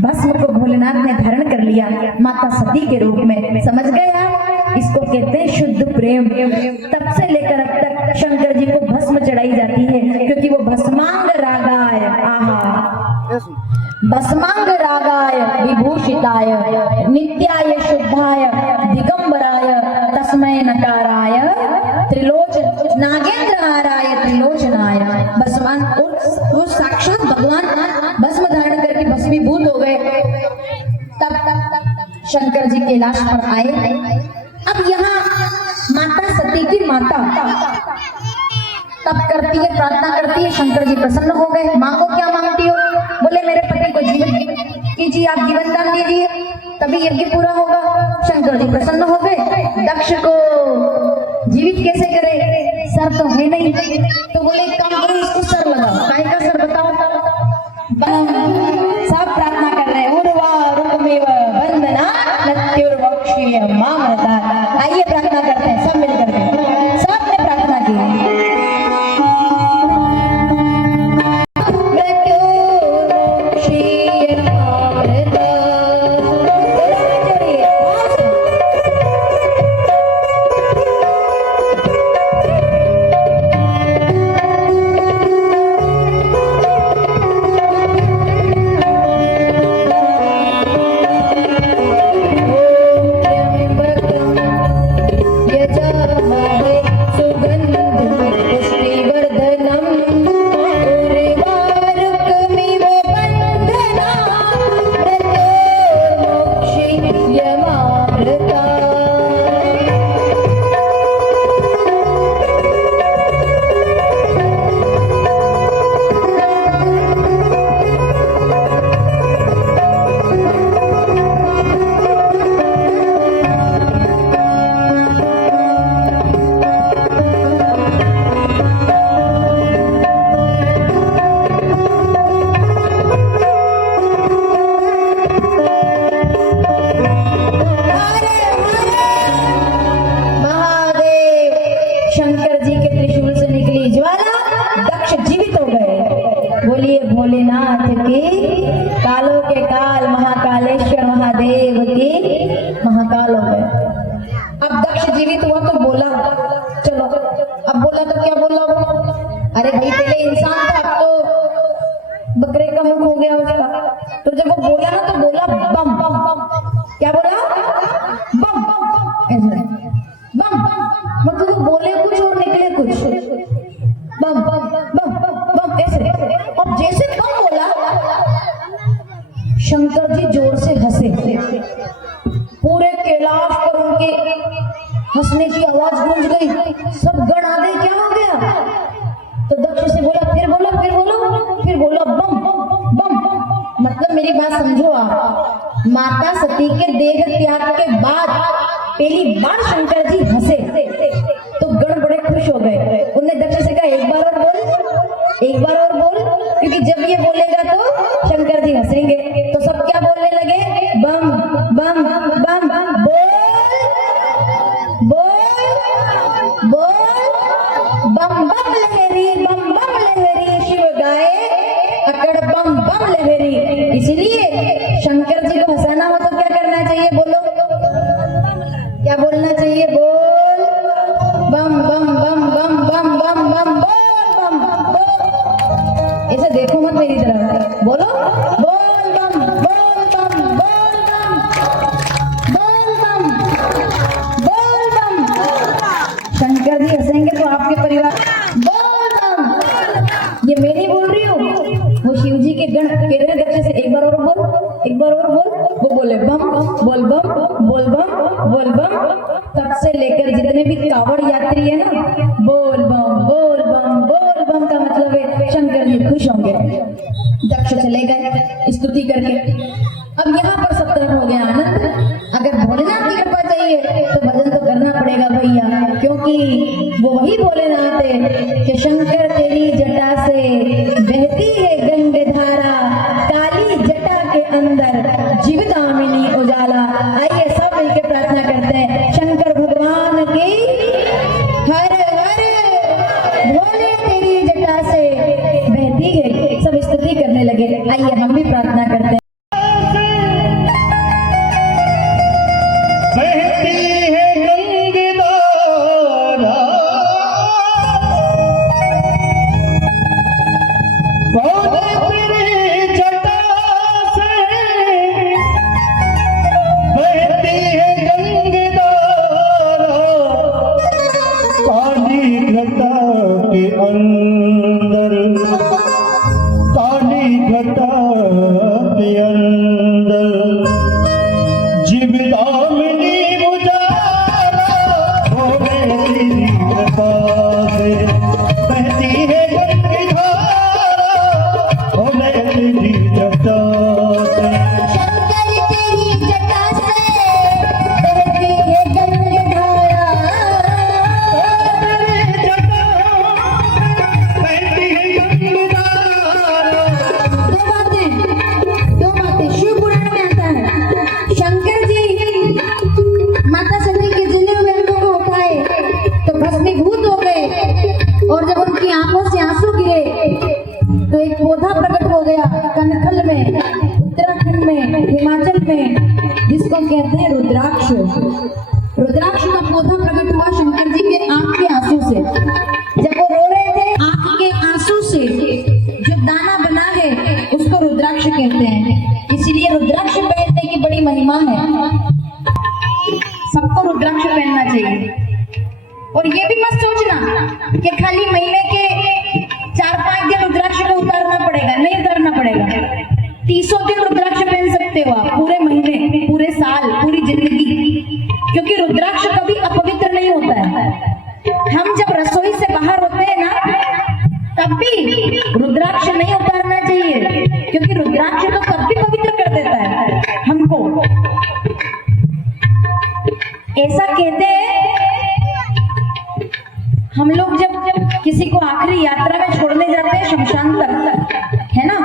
भस्म को भोलेनाथ ने धारण कर लिया माता सती के रूप में। समझ गए आप? इसको कहते हैं शुद्ध प्रेम। तब से लेकर अब तक शंकर जी को भस्म चढ़ाई जाती है, क्योंकि वो भस्मांग रागाय, आहा, भस्मांग रागाय विभूषिताय नित्याय शुद्धाय दिगंबराय तस्मै नकाराय त्रिलोचन नागेंद्र हाराय त्रिलोचनाय। भस्मान वो साक्षात भगवान भस्म धारण करके भस्मीभूत हो गए। तब शंकर जी कैलाश पर आए। अब यहाँ माता सती की माता तब करती है, प्रार्थना करती है, शंकर जी प्रसन्न हो गए। मांगो क्या मांगती हो? बोले मेरे पति को जीवन कीजिए, आप जीवन दान दीजिए, तभी यज्ञ पूरा होगा। शंकर जी प्रसन्न हो गए। दक्ष को जीवित कैसे करे? सर तो है नहीं, तो बोले काम करो, इसको सर लगाओ। काय का सर बताओ? सब प्रार्थना कर रहे हैं, उर्वारुकमेव वंदना नत्युर्वक्षीय मामृता। आइए प्रार्थना करते हैं सब मिलकर के। सबने प्रार्थना की। भोलेनाथ की, कालों के काल महाकालेश्वर महादेव की महाकाल हो गए। अब दक्ष जीवित हुआ तो बोला, चलो अब बोला तो क्या बोला वो? अरे भाई पहले इंसान था, अब तो बकरे का मुख हो गया उसका। तो जब वो बोला ना तो बोला बम। क्या बोला? बम। ऐसा बम मतलब वो बोले कुछ और निकले कुछ। बम बम बम बम ऐसे। अब जैसे बम बोला, शंकर जी जोर से हंसे। पूरे कैलाश पर उनके हंसने की आवाज गूंज गई। सब गण आ गए, क्या हो गया? तो दक्ष से बोला, फिर बोलो फिर बोलो फिर बोलो बम बम। मतलब मेरी बात समझो आप, माता सती के देह त्याग के बाद पहली बार शंकर जी हंसे तो गण बड़े खुश हो गए। उन्होंने दक्ष से कहा एक बार और बोल, एक बार और बोल, क्योंकि जब ये बोलेगा तो शंकर जी हंसेंगे। तो सब क्या बोलने लगे? बम बम बम बोल बोल बोल बम बम लहरी, बम बम लहरी, शिव गाए अकड़ बम बम लहरी। इसलिए शंकर जी को हंसाना हो तो क्या करना चाहिए? बोलो, क्या बोलना चाहिए? बोल बम बम बम बम बम बम बम बोल बम। ऐसे देखो मत मेरी तरफ, बोलो बोल बम बोल बम बोल बम बोल बम। शंकर जी हंसेंगे तो आपके परिवार बोल बम। ये मैं नहीं बोल रही हूँ, वो शिव जी के गण कह रहे हैं दक्ष से एक बार और बोल, एक बार और बोल। वो बोले बम बोल बम बोल बम बोल बम। तब से लेकर जितने भी कावड़ यात्री है ना, बोल बम बोल बम बोल बम का मतलब है शंकर जी खुश होंगे। दक्ष चले गए स्तुति करके। अब यहाँ पर सत्तर हो गया आनंद। अगर भोलेनाथ की कृपा चाहिए तो भजन तो करना पड़ेगा भैया, क्योंकि वो वही भोलेनाथ है कि शंकर आइए हम भी प्रार्थना करते हैं। बहती है गंगधारा, तेरी जटा से बहती है गंगधारा, काली घटा के अंदर, काली घटा के अंदर जीवदामिनी उजाला हो मेरी कृपा से, बहती है गंगधारा हो मेरी जटा से। शंकर तेरी जटा से बहती है गंगधारा, तेरी जटा बहती है गंगधारा। दो बातें शिव पुराण में आता है। शंकर जी माता सती के जले हुए अंगों को उठाए तो भस्मीभूत हो गए, और जब उनकी आंखों से आंसू गिरे तो एक पौधा प्रकट हो गया कनखल में, उत्तराखंड में, हिमाचल में, जिसको कहते हैं रुद्राक्ष। रुद्राक्ष का पौधा प्रकट हुआ शंकर जी के आंख के आंसू से। जब वो रो रहे थे आंख के आंसू से जो दाना बना है उसको रुद्राक्ष कहते हैं। इसीलिए रुद्राक्ष पहनने की बड़ी महिमा है, सबको रुद्राक्ष पहनना चाहिए। और ये भी मत सोचना कि खाली महीने के 4-5 दिन रुद्राक्ष को उतारना पड़ेगा, नहीं उतारना पड़ेगा। 30 दिन रुद्राक्ष पहन सकते हो आप, पूरे महीने, पूरे साल, पूरी जिंदगी, क्योंकि रुद्राक्ष कभी अपवित्र नहीं होता है। हम जब रसोई से बाहर होते हैं ना, तब भी रुद्राक्ष नहीं उतारना चाहिए, क्योंकि रुद्राक्ष तो तब भी पवित्र कर देता है हमको। ऐसा कहते हैं हम लोग जब किसी को आखिरी यात्रा में छोड़ने जाते हैं शमशान तक, है ना,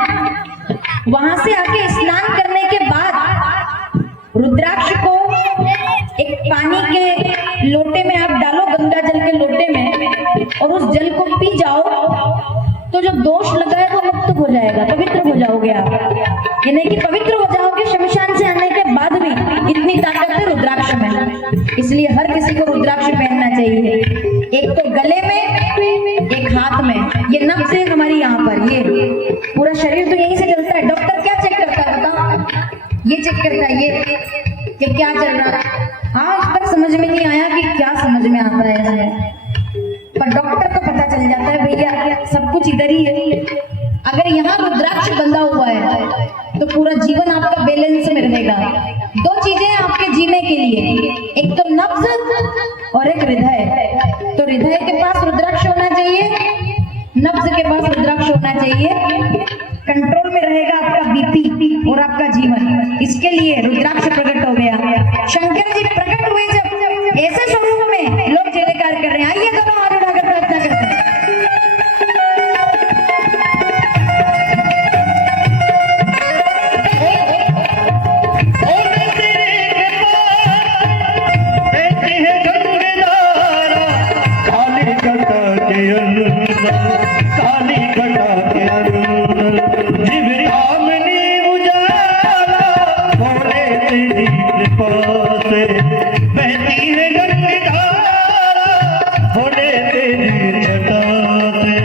वहां से आके स्नान करने के बाद रुद्राक्ष को एक पानी के लोटे में आप डालो, गंगा जल के लोटे में, और उस जल को पी जाओ तो जो दोष लगा है वो मुक्त हो जाएगा, पवित्र हो जाओगे आप। ये नहीं कि पवित्र हो जाओगे शमशान से आने के बाद भी, इतनी ताकत है रुद्राक्ष में। इसलिए हर किसी को रुद्राक्ष पहनना चाहिए, एक तो गले में, एक हाथ में। ये नब्ज है हमारी यहाँ पर, ये पूरा शरीर तो यहीं से चलता है। डॉक्टर क्या चेक करता है बताओ? ये चेक करता है ये कि क्या चल रहा है। आज तक समझ में नहीं आया कि क्या समझ में आता है इसमें, पर डॉक्टर को पता चल जाता है भैया सब कुछ इधर ही है। अगर यहाँ रुद्राक्ष बंधा हुआ है तो पूरा जीवन आपका बैलेंस में रहेगा। 2 चीजें आपके जीने के लिए, एक तो नब्ज और एक हृदय। तो हृदय के पास रुद्राक्ष होना चाहिए, नब्ज के पास रुद्राक्ष होना चाहिए, कंट्रोल में रहेगा आपका बीपी और आपका जीवन। इसके लिए रुद्राक्ष प्रकट हो गया। शंकर जी प्रकट हुए जब ऐसे स्वरूप में, लोग जयकार कर रहे हैं। आइए दोनों हाथ उठाकर प्रार्थना करते हैं। काली घटा के अंदर जीवदामिनी उजाला हो तेरी कृपा से, बहती है गंगधारा हो तेरी जटा से।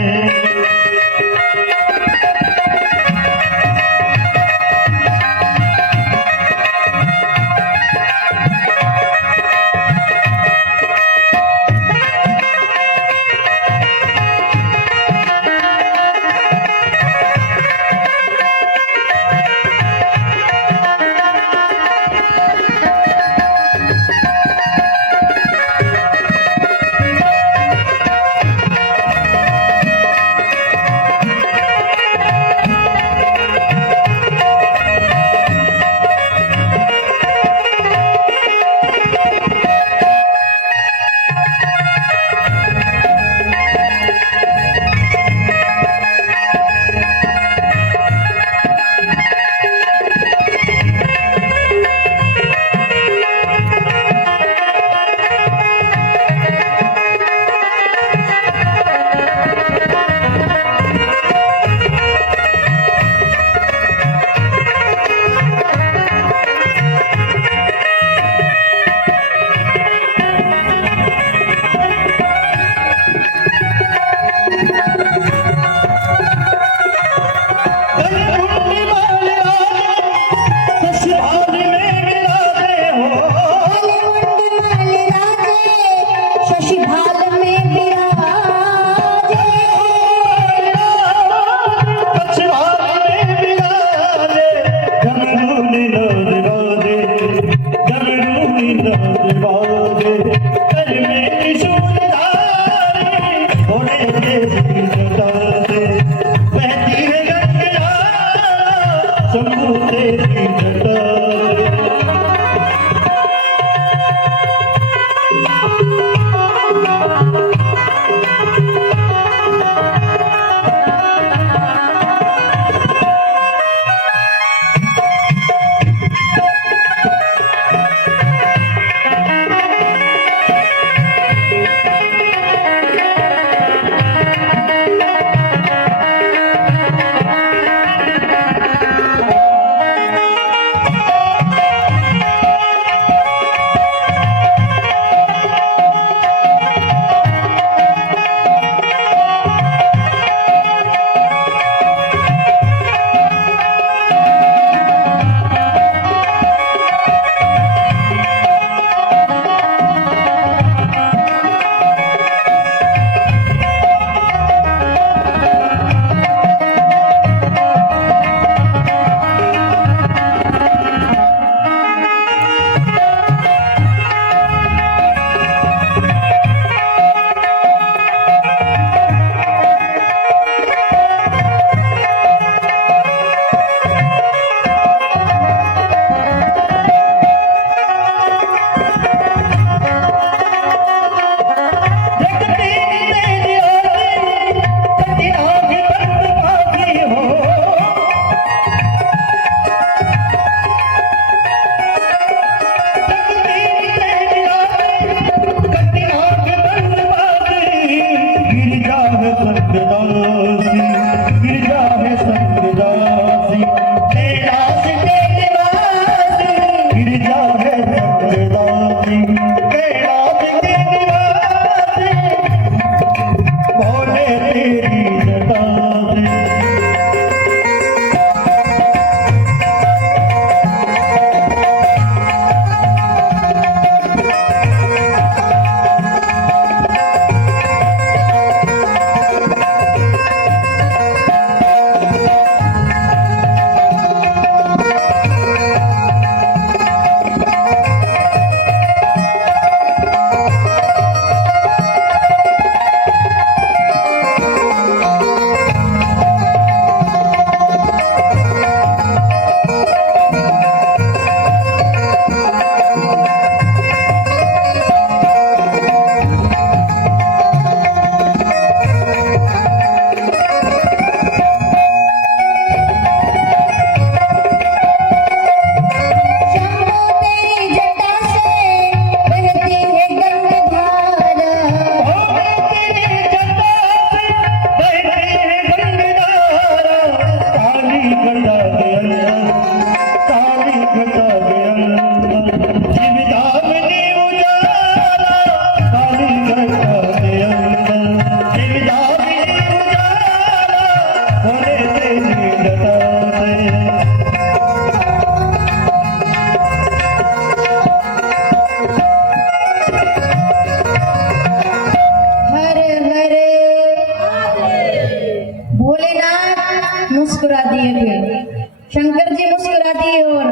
मुस्कुरा दिए फिर शंकर जी मुस्कुरा दिए और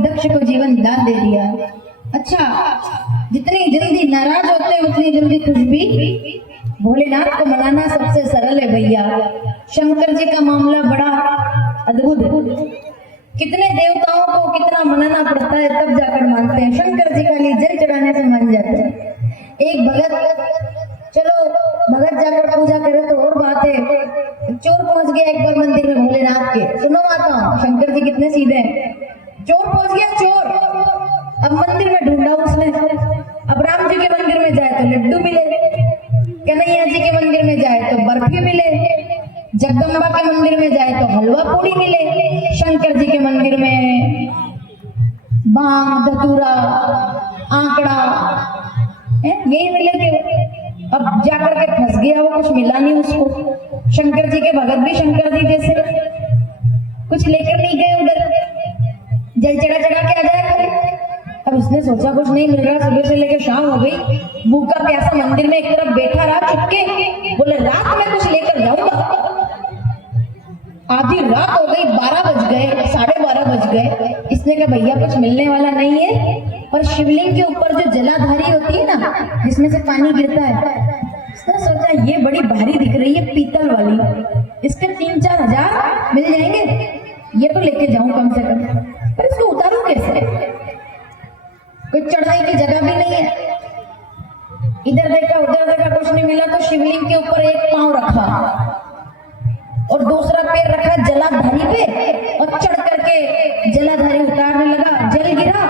दक्ष को जीवन दान दे दिया। अच्छा, जितनी जल्दी नाराज होते हैं उतनी जल्दी खुश भी। भोलेनाथ को मनाना सबसे सरल है भैया। शंकर जी का मामला बड़ा अद्भुत है। कितने देवताओं को कितना मनाना पड़ता है तब जाकर मानते हैं। शंकर जी खाली जल चढ़ाने से मान जाते हैं। एक भगत, चलो भगत जाकर पूजा करे तो और बात है, चोर पहुंच गया एक बार मंदिर में भोलेनाथ के। सुनो माता, शंकर जी कितने सीधे हैं। चोर पहुंच गया, चोर। अब मंदिर में ढूंढा उसने। अब राम जी के मंदिर में जाए तो लड्डू मिले, कन्हैया जी के मंदिर में जाए तो बर्फी मिले, जगदम्बा के मंदिर में जाए तो हलवा पूड़ी मिले, शंकर जी के मंदिर में भांग धतूरा आंकड़ा यही मिले थे। अब जाकर के फंस गया वो, कुछ मिला नहीं उसको। शंकर जी के भगत भी शंकर जी जैसे कुछ लेकर नहीं गए उधर, जल चढ़ा चढ़ा के आ जाए। अब उसने सोचा कुछ नहीं मिल रहा, सुबह से लेकर शाम हो गई, भूखा प्यासा मंदिर में एक तरफ बैठा रहा चुपके। बोले रात में कुछ लेकर जाऊंगा। आधी रात हो गई, 12 बज गए, 12:30 बज गए। इसने कहा भैया कुछ मिलने वाला नहीं है। और शिवलिंग के ऊपर जो जलाधारी होती है ना, जिसमें से पानी गिरता है, इसने सोचा ये बड़ी भारी दिख रही है, पीतल वाली, इसके 3-4 हजार मिल जाएंगे, ये तो लेके जाऊं कम से कम। पर इसको उतारूं कैसे? कोई चढ़ाई की जगह भी नहीं है। इधर देखा उधर देखा, कुछ नहीं मिला तो शिवलिंग के ऊपर एक पांव रखा और दूसरा पैर रखा जलाधारी पे और चढ़ करके जलाधारी उतारने लगा। जल गिरा,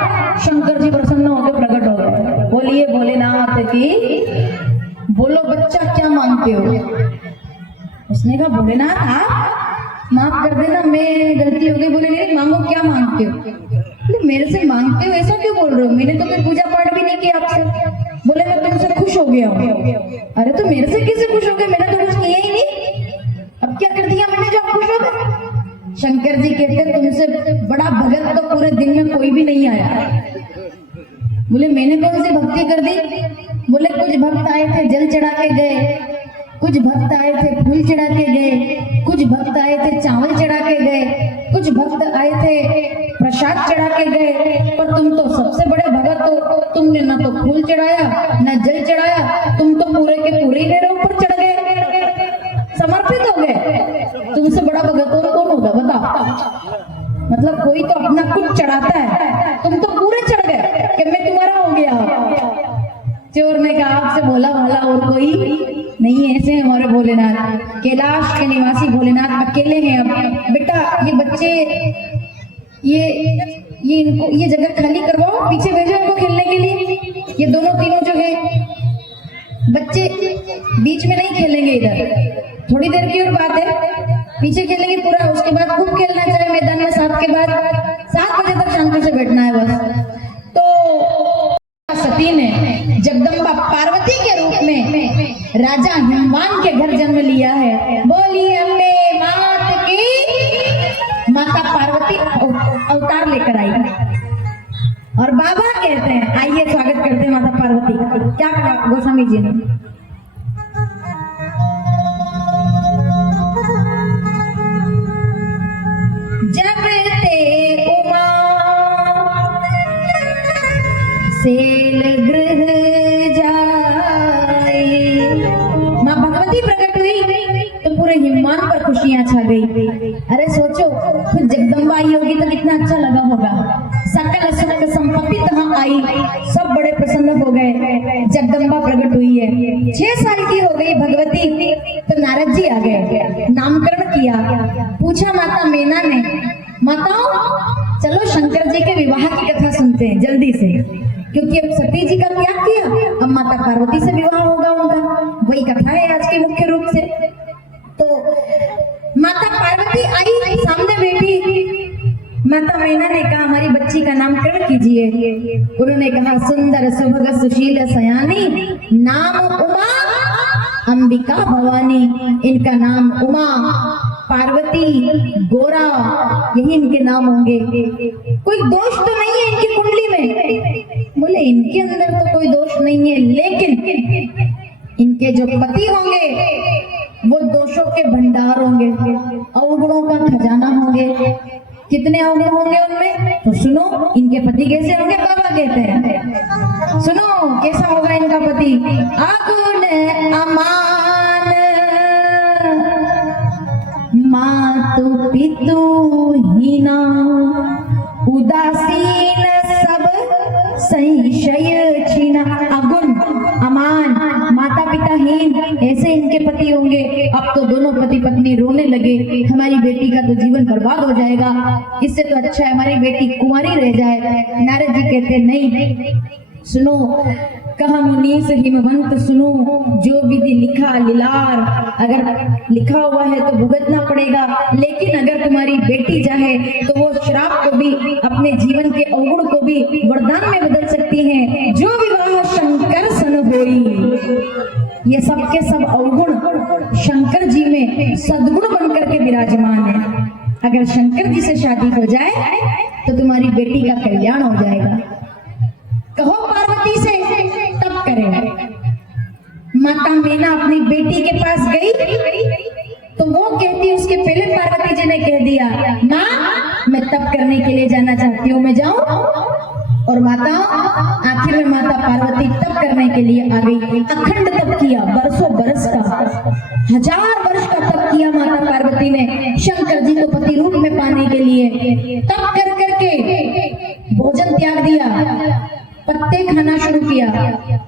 शंकर जी प्रसन्न होकर प्रकट हो गए। बोलिए भोलेनाथ की। बोलो बच्चा क्या मांगते हो? उसने कहा भोलेनाथ आप माफ कर देना, मैं गलती हो गई। बोले नहीं, मांगो क्या मांगते हो? बोले मेरे से मांगते हो ऐसा क्यों बोल रहे हो? मैंने तो कोई पूजा पाठ भी नहीं किया आपसे। बोले मैं तुमसे खुश हो गया हूँ। अरे तो मेरे से कैसे खुश हो गए? मैंने तो कुछ किया ही नहीं, अब क्या कर दिया मैंने जो आप खुश हो गए? शंकर जी कहते तुमसे बड़ा भगत तो पूरे दिन में कोई भी नहीं आया। बोले मैंने कौन सी भक्ति कर दी? बोले कुछ भक्त आए थे जल चढ़ा के गए, कुछ भक्त आए थे फूल चढ़ा के गए, कुछ भक्त आए थे चावल चढ़ा के गए, कुछ भक्त आए थे प्रसाद चढ़ा के गए, पर तुम तो सबसे बड़े भगत हो। तुमने ना तो फूल चढ़ाया ना जल चढ़ाया, तुम तो पूरे के पूरे मेरे ऊपर चढ़ गए, समर्पित हो गए। तुमसे बड़ा भगत और कौन होगा बताओ? मतलब कोई तो अपना कुछ चढ़ाता है, तुम तो पूरे चढ़ गए कि मैं तुम्हारा हो गया। चोर ने कहा आपसे भोला भाला और कोई नहीं है, ऐसे हमारे भोलेनाथ, कैलाश के निवासी भोलेनाथ अकेले हैं। अब बेटा ये बच्चे ये इनको ये जगह खाली करवाओ, पीछे भेजो इनको खेलने के लिए। ये दोनों तीनों जो है बच्चे बीच में नहीं खेलेंगे, इधर थोड़ी देर की और बात है, पीछे खेलेंगे पूरा। उसके बाद खूब खेलना चाहिए मैदान में। 7 के बाद 7 बजे तक शांति से बैठना है बस। तो सती ने जगदम्बा पार्वती के रूप में राजा हिमवान के घर जन्म लिया है। बोलिए अम्बे मात की। माता पार्वती अवतार लेकर आई और बाबा कहते हैं आइए स्वागत करते हैं माता पार्वती का। क्या कहा गोस्वामी जी ने? जब ते उमा सेल गृह जाए, माँ भगवती प्रकट हुई तो पूरे हिमवान पर खुशियां छा गई। अरे सोचो खुद जगदम्बा आई होगी तो कितना अच्छा लगा होगा। सकल सुख संपत्ति तहाँ आई, सब बड़े प्रसन्न हो गए। जगदम्बा प्रकट हुई है, 6 साल की हो गई भगवती तो नारद जी आ गए, नामकरण किया। पूछा माता मीना ने, माताओं चलो शंकर जी के विवाह की कथा सुनते हैं जल्दी से, क्योंकि अब सती जी का त्याग किया, अब माता पार्वती से विवाह होगा उनका, वही कथा है आज की मुख्य रूप से। तो माता पार्वती आई, सामने बैठी। माता मीना ने कहा हमारी बच्ची का नामकरण कीजिए। उन्होंने कहा सुंदर सुभग सुशील सयानी, नाम उमा अंबिका भवानी। इनका नाम उमा, पार्वती, गोरा, यही इनके नाम होंगे। कोई दोष तो नहीं है इनकी कुंडली में? बोले इनके अंदर तो कोई दोष नहीं है, लेकिन इनके जो पति होंगे वो दोषों के भंडार होंगे, अवगुणों का खजाना होंगे। कितने अवगुण होंगे उनमें? तो सुनो, इनके पति कैसे होंगे? बाबा कहते हैं, सुनो कैसा होगा इनका पति। अगुण अमान, मातु पितु हीना, उदासीन सब संशय छीना। अगुण अमान, माता पिता हीन, ऐसे इनके पति होंगे। अब तो दोनों पति पत्नी रोने लगे, हमारी बेटी का तो जीवन बर्बाद हो जाएगा, इससे तो अच्छा है हमारी बेटी कुंवारी रह जाए। नारद जी कहते नहीं, सुनो, कहा मुनीस हिमवंत सुनो, जो विधि लिखा लीलार, अगर लिखा हुआ है तो भुगतना पड़ेगा, लेकिन अगर तुम्हारी बेटी चाहे तो वो श्राप को भी, अपने जीवन के अवगुण को भी वरदान में बदल सकती है। जो विवाह शंकर सन होई, ये सब के सब अवगुण शंकर जी में सद्गुण बनकर के विराजमान है। अगर शंकर जी से शादी हो जाए तो तुम्हारी बेटी का कल्याण हो जाएगा। कहो पार्वती से तब करें। माता मीना अपनी बेटी के पास गई तो वो कहती, उसके पहले पार्वती जी ने कह दिया, माँ मैं तप करने के लिए जाना चाहती हूँ, मैं जाऊं? और माता, आखिर में माता पार्वती तप करने के लिए आ गई। अखंड तप किया, बरसों बरस का, 1000 वर्ष का तप किया माता पार्वती ने शंकर जी को पति रूप में पाने के लिए। तप कर करके भोजन त्याग दिया, पत्ते खाना शुरू किया,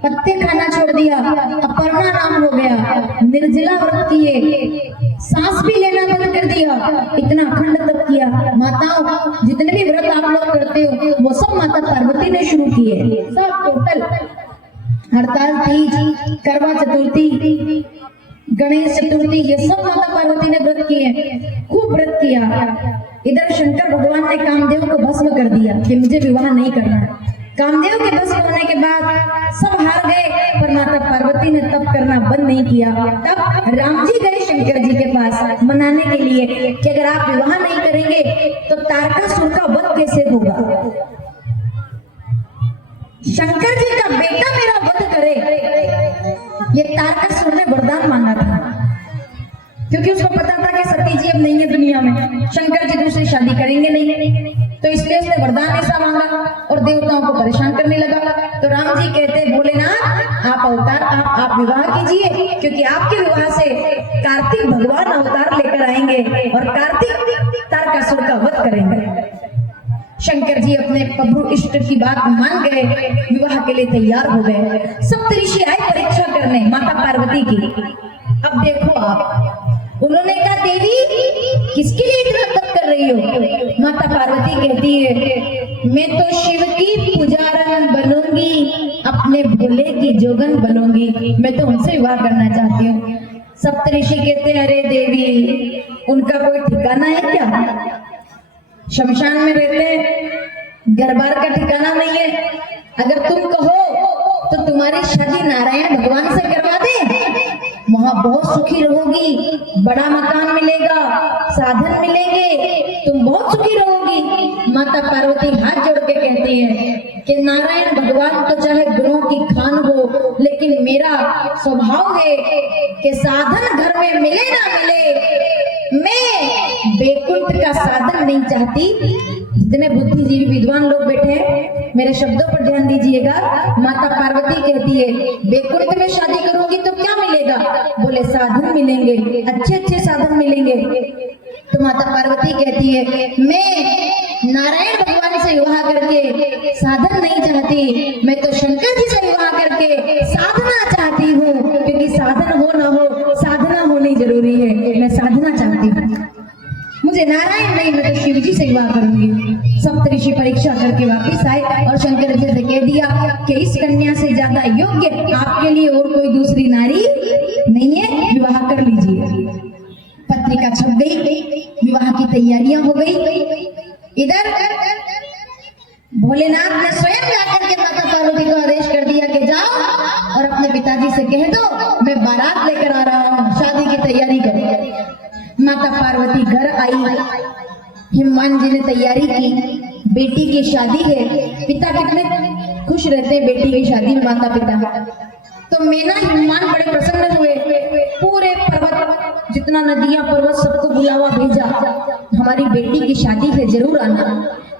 पत्ते खाना छोड़ दिया, अपर्णा नाम हो गया, निर्जला व्रत किए, सांस भी लेना बंद कर दिया। इतना अखंड तप किया। माताओं, जितने भी व्रत आप लोग करते हो वो सब माता पार्वती ने शुरू किए, सब टोटल। हड़ताल तीज, करवा चतुर्थी, गणेश चतुर्थी, ये सब माता पार्वती ने व्रत किए, खूब व्रत किया। इधर शंकर भगवान ने कामदेव को भस्म कर दिया कि मुझे विवाह नहीं करना है। कामदेव के भस्म होने के बाद सब हार गए, पर माता पार्वती ने तप करना बंद नहीं किया। तब राम जी गए शंकर जी के पास मनाने के लिए कि अगर आप विवाह नहीं करेंगे तो तारकासुर का वध कैसे होगा। शंकर जी का बेटा मेरा वध करे, ये तारकासुर ने वरदान मांगा था, क्योंकि उसको पता था कि सती जी अब नहीं है दुनिया में, शंकर जी दूसरी शादी करेंगे नहीं, तो इसलिए उसने वरदान ऐसा मांगा और देवताओं को परेशान करने लगा। तो राम जी कहते, भोलेनाथ आप अवतार, आप विवाह कीजिए, क्योंकि आपके विवाह से कार्तिक भगवान अवतार लेकर आएंगे और कार्तिक तारकासुर का वध करेंगे। शंकर जी अपने प्रभु इष्ट की बात मान गए, विवाह के लिए तैयार हो गए। सप्तऋषि आए परीक्षा करने माता पार्वती की। अब देखो आप, उन्होंने कहा, देवी किसके लिए इतना तप कर रही हो? माता पार्वती कहती है, मैं तो शिव की पुजारन बनूंगी, अपने भोले की जोगन बनूंगी, मैं तो उनसे विवाह करना चाहती हूँ। सप्तऋषि कहते हैं, अरे देवी उनका कोई ठिकाना है क्या? शमशान में रहते हैं, घर बार का ठिकाना नहीं है। अगर तुम कहो तो तुम्हारी शादी नारायण भगवान से करवा दे, वहां बहुत सुखी रहोगी, बड़ा मकान मिलेगा, साधन मिलेंगे, तुम बहुत सुखी रहोगी। माता पार्वती हाथ जोड़ के कहती है कि नारायण भगवान तो चाहे गुणों की खान हो, लेकिन मेरा स्वभाव है कि साधन घर में मिले ना मिले, मैं बेकुंठ का साधन नहीं चाहती। जितने बुद्धिजीवी विद्वान लोग बैठे हैं, मेरे शब्दों पर ध्यान दीजिएगा। माता पार्वती कहती है, बेकुंठ में शादी करोगी तो क्या मिलेगा? बोले साधन मिलेंगे, अच्छे अच्छे साधन मिलेंगे। तो माता पार्वती कहती है, मैं नारायण भगवान से विवाह करके साधन नहीं चाहती, मैं तो शंकर जी से विवाह करके साधना चाहती हूँ, क्योंकि साधन हो ना हो, साधना होनी जरूरी है। मैं साधना चाहती हूँ, मुझे नारायण नहीं, मैं तो शिव जी से विवाह करूंगी। सप्तऋषि परीक्षा करके वापिस आए और शंकर जी से कह दिया कि इस कन्या से ज्यादा योग्य आपके लिए और कोई दूसरी नारी नहीं है, विवाह कर लीजिए। पत्रिका छप गई, विवाह की तैयारियां हो गई। इधर भोलेनाथ ने स्वयं जाकर के माता पार्वती को आदेश कर दिया कि जाओ और अपने पिताजी से कह दो मैं बारात लेकर आ रहा हूँ, शादी की तैयारी करो। माता पार्वती घर आई, हिमवान जी ने तैयारी की, बेटी की शादी है। पिता कितने खुश रहते हैं बेटी की शादी में, माता पिता। तो मीना हिमवान बड़े प्रसन्न हुए, पूरे पर्वत इतना नदियां पर्वत सबको बुलावा भेजा, हमारी बेटी की शादी है जरूर आना।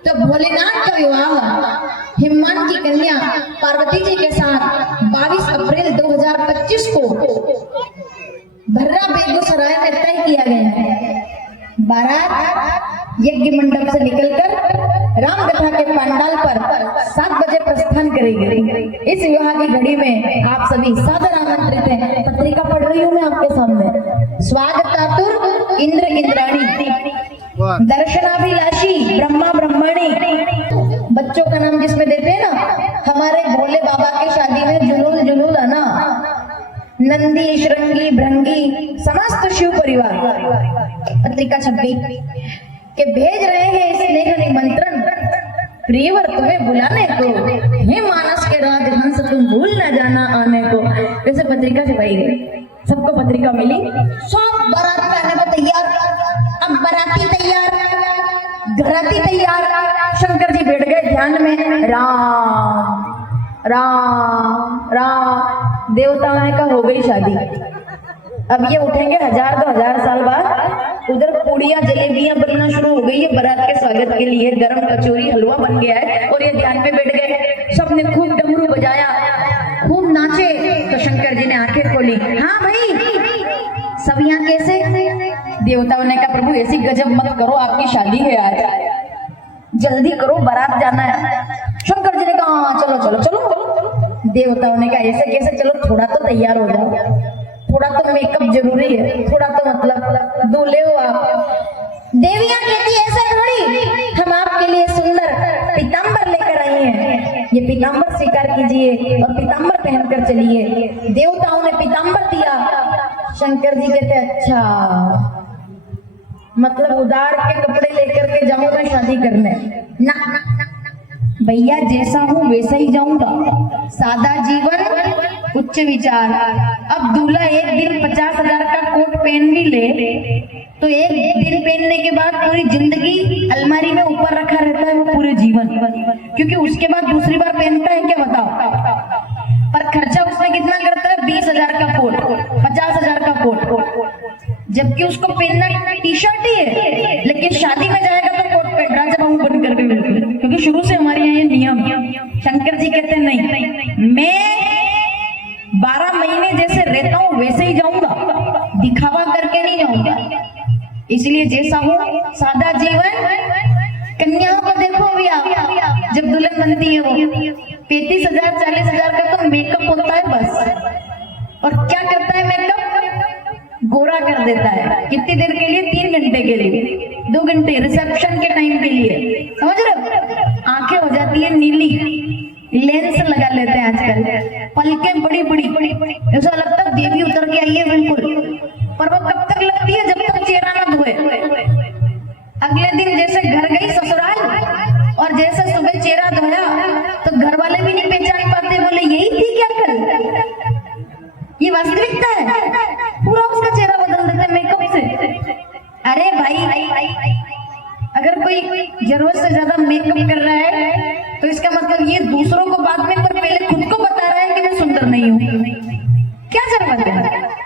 तो भोलेनाथ का विवाह हिममान की कन्या पार्वती जी के साथ 22 अप्रैल 2025 को भर्रा बेगूसराय में तय किया गया है। बारात यज्ञ मंडप से निकलकर रामकथा के पंडाल पर 7 बजे प्रस्थान करेगी। इस विवाह की घड़ी में आप सभी सादर आमंत्रित हैं। पत्रिका पढ़ रही हूँ मैं आपके सामने। स्वागतातुर इंद्र इंद्राणी, दर्शनाभिलाषी ब्रह्मा ब्रह्मणी। बच्चों का नाम जिसमें देते हैं ना, हमारे भोले बाबा की शादी में जुलूल जुलूल आना, नंदी श्रृंगी भृंगी समस्त शिव परिवार। पत्रिका छप गई कि भेज रहे हैं स्नेह निमंत्रण, प्रियवर तुम्हें बुलाने को, हे मानस के राजहंस तुम भूल न जाना आने को। जैसे पत्रिका छपाई गई, सबको पत्रिका मिली, सब बारात में आने को तैयार। अब बाराती तैयार, घराती तैयार। शंकर जी बैठ गए ध्यान में, राम राम राम। देवताओं ने कहा हो गई शादी। अब ये उठेंगे 1000-2000 साल बाद। उधर पूड़ियां जलेबियां बनना शुरू हो गई है बारात के स्वागत के लिए, गरम कचौरी हलवा बन गया है और ये ध्यान पे बैठ गए। सबने खूब डमरू बजाया, खूब नाचे। तो शंकर जी ने आंखें खोली, हाँ भाई सब यहाँ कैसे? देवताओं ने कहा प्रभु ऐसी गजब मत करो, आपकी शादी है आज, जल्दी करो बारात जाना है। शंकर जी ने कहा हाँ चलो चलो चलो। देवताओं ने कहा ऐसे कैसे, चलो थोड़ा तो तैयार हो जाओ, थोड़ा तो मेकअप जरूरी है, थोड़ा तो मतलब दूल्हे हो आप। देवियां कहती ऐसे थोड़ी, हम आपके लिए सुंदर पीतांबर लेकर आई हैं, ये पीतांबर स्वीकार कीजिए और पीतांबर पहनकर चलिए। देवताओं ने पीतांबर दिया। शंकर जी कहते अच्छा मतलब उदार के कपड़े लेकर के जाऊं मैं शादी करने? ना भैया जैसा हूँ वैसा ही जाऊंगा, सादा जीवन उच्च विचार। अब दूल्हा एक दिन 50,000 का कोट पहन भी ले तो एक दिन पहनने के बाद पूरी जिंदगी अलमारी में ऊपर रखा रहता है वो पूरे जीवन, क्योंकि उसके बाद दूसरी बार पहनता है क्या बताओ? पर खर्चा उसमें कितना करता है? 20,000 का कोट, 50,000 का कोट, जबकि उसको पहनना टी शर्ट ही है, लेकिन शादी में जाएगा तो कोट पहन रहा जब हम बन करके मिलते, क्योंकि शुरू से हमारे यहाँ ये नियम। शंकर जी कहते नहीं, मैं 12 महीने जैसे रहता हूँ वैसे ही जाऊंगा, दिखावा करके नहीं जाऊंगा। इसलिए जैसा हूँ सादा जीवन। कन्याओं को देखो अभी आप, जब दुल्हन बनती है वो 35,000 40,000 का तो मेकअप होता है बस। और क्या करता है मेकअप? गोरा कर देता है। कितनी देर के लिए? 3 घंटे के लिए, 2 घंटे रिसेप्शन के टाइम के लिए, समझ रहे हो? आंखें हो जाती है नीली, लेंस लगा लेते हैं आजकल, पलकें बड़ी बड़ी, ऐसा लगता है देवी उतर के आई है बिल्कुल। पर वो कब तक लगती है? जब तक चेहरा ना धोए। अगले दिन जैसे घर गई ससुराल और जैसे सुबह चेहरा धोया तो घर वाले भी नहीं पहचान पाते, बोले यही थी क्या कल? ये वास्तविकता है। पूरा उसका चेहरा बदल देते मेकअप से। अरे भाई अगर कोई जरूरत से ज्यादा मेकअप कर रहा है तो इसका मतलब ये दूसरों को बाद में पर पहले खुद को बता रहा है कि मैं सुंदर नहीं हूँ। क्या जरूरत है?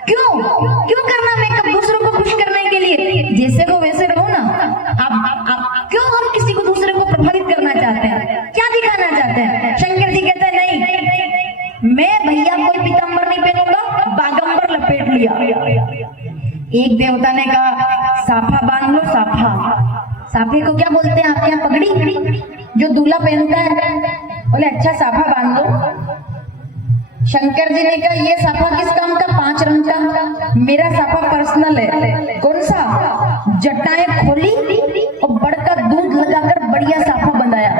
क्यों करना मेकअप दूसरों को खुश करने के लिए? जैसे हो वैसे रहो ना। आप क्यों हम किसी को दूसरे को प्रभावित करना चाहते हैं? क्या दिखाना चाहते हैं? शंकर जी कहते हैं नहीं, मैं भैया कोई पीतांबर नहीं पहनूंगा, बागंबर लपेट लिया। एक देवता ने कहा साफा बांध लो। साफे को क्या बोलते हैं आपके यहाँ? पगड़ी जो दूल्हा पहनता है। बोले अच्छा साफा बांध लो। शंकर जी ने कहा ये साफा किस काम का? 5 रंग का। मेरा साफा पर्सनल है। कौन सा? जटाएं खोली और बड़का दूध लगाकर बढ़िया साफा बनाया।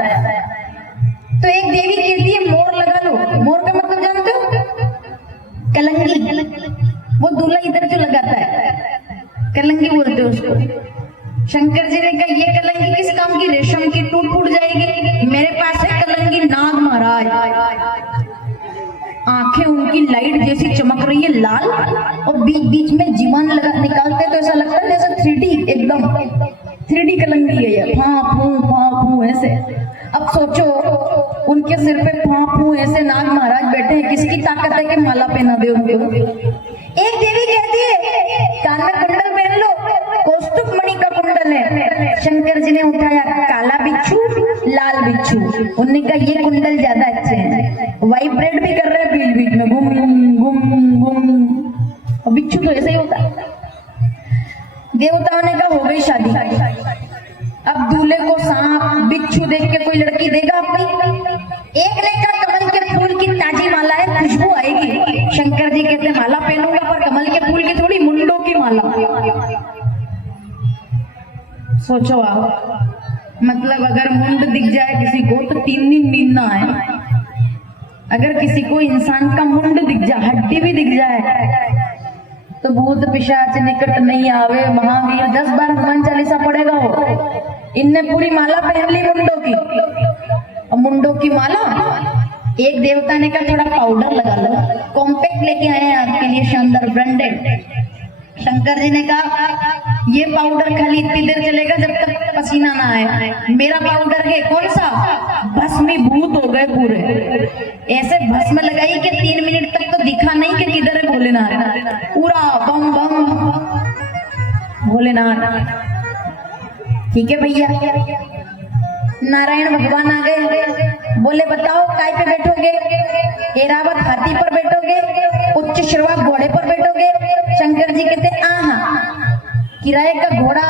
तो एक देवी कहती है मोर लगा लो। मोर का मतलब जानते हो? कलंगी। वो दूल्हा इधर जो लगाता है कलंगी बोलते हैं उसको। शंकर जी ने कहा ये कलंगी किस काम की? रेशम की, टूट फूट जाएगी। मेरे पास है कलंगी नाग महाराज। आंखें उनकी लाइट जैसी चमक रही है लाल, और बीच बीच में जीवन लगा निकालते तो ऐसा लगता है जैसे 3D, एकदम 3D कलंगी है ये। फां ऐसे। अब सोचो उनके सिर पे फां ऐसे नाग महाराज बैठे हैं, किसकी ताकत है कि माला पहना दे उनको? एक देवी कहती है कान में कुंडल पहन लो, कौस्तुभ मणि का कुंडल है। शंकर जी ने उठाया काला बिच्छू, लाल बिच्छू। उन्होंने कहा ये कुंडल ज्यादा अच्छे हैं, वाइब्रेट भी कर रहे हैं बीच बीच में, गुम गुम गुम। और बिच्छू तो ऐसे ही होता है। देवताओं ने कहा हो गई शादी। अब दूल्हे को सांप बिच्छू देख के कोई लड़की देगा अपनी? एक ने कहा कमल के फूल की ताजी माला है, खुशबू आएगी। शंकर जी कहते माला पहनूंगा पर कमल के फूल की थोड़ी, मुंडों की माला। सोचो आप, मतलब अगर मुंड दिख जाए किसी को तो 3 दिन नींद ना आए। अगर किसी को इंसान का मुंड दिख जाए, हड्डी भी दिख जाए, तो भूत पिशाच निकट नहीं आवे महावीर 10 बार हनुमान चालीसा पड़ेगा हो। इनने पूरी माला पहन ली मुंडों की। और मुंडों की माला, एक देवता ने कहा थोड़ा पाउडर लगा लो, कॉम्पैक्ट लेके आए हैं आपके लिए, शानदार ब्रांडेड। शंकर जी ने कहा ये पाउडर खाली इतनी देर चलेगा जब तक पसीना ना आए। मेरा पाउडर है कौन सा? भस्मीभूत हो गए पूरे। ऐसे भस्म लगाई कि 3 मिनट तक तो दिखा नहीं कि किधर है भोलेनाथ। पूरा बम बम भोलेनाथ। ठीक है भैया, नारायण भगवान आ गए। बोले बताओ काय पे बैठोगे? एरावत हाथी पर बैठोगे, उच्च श्रवा घोड़े पर बैठोगे? शंकर जी कहते आहा, किराए का घोड़ा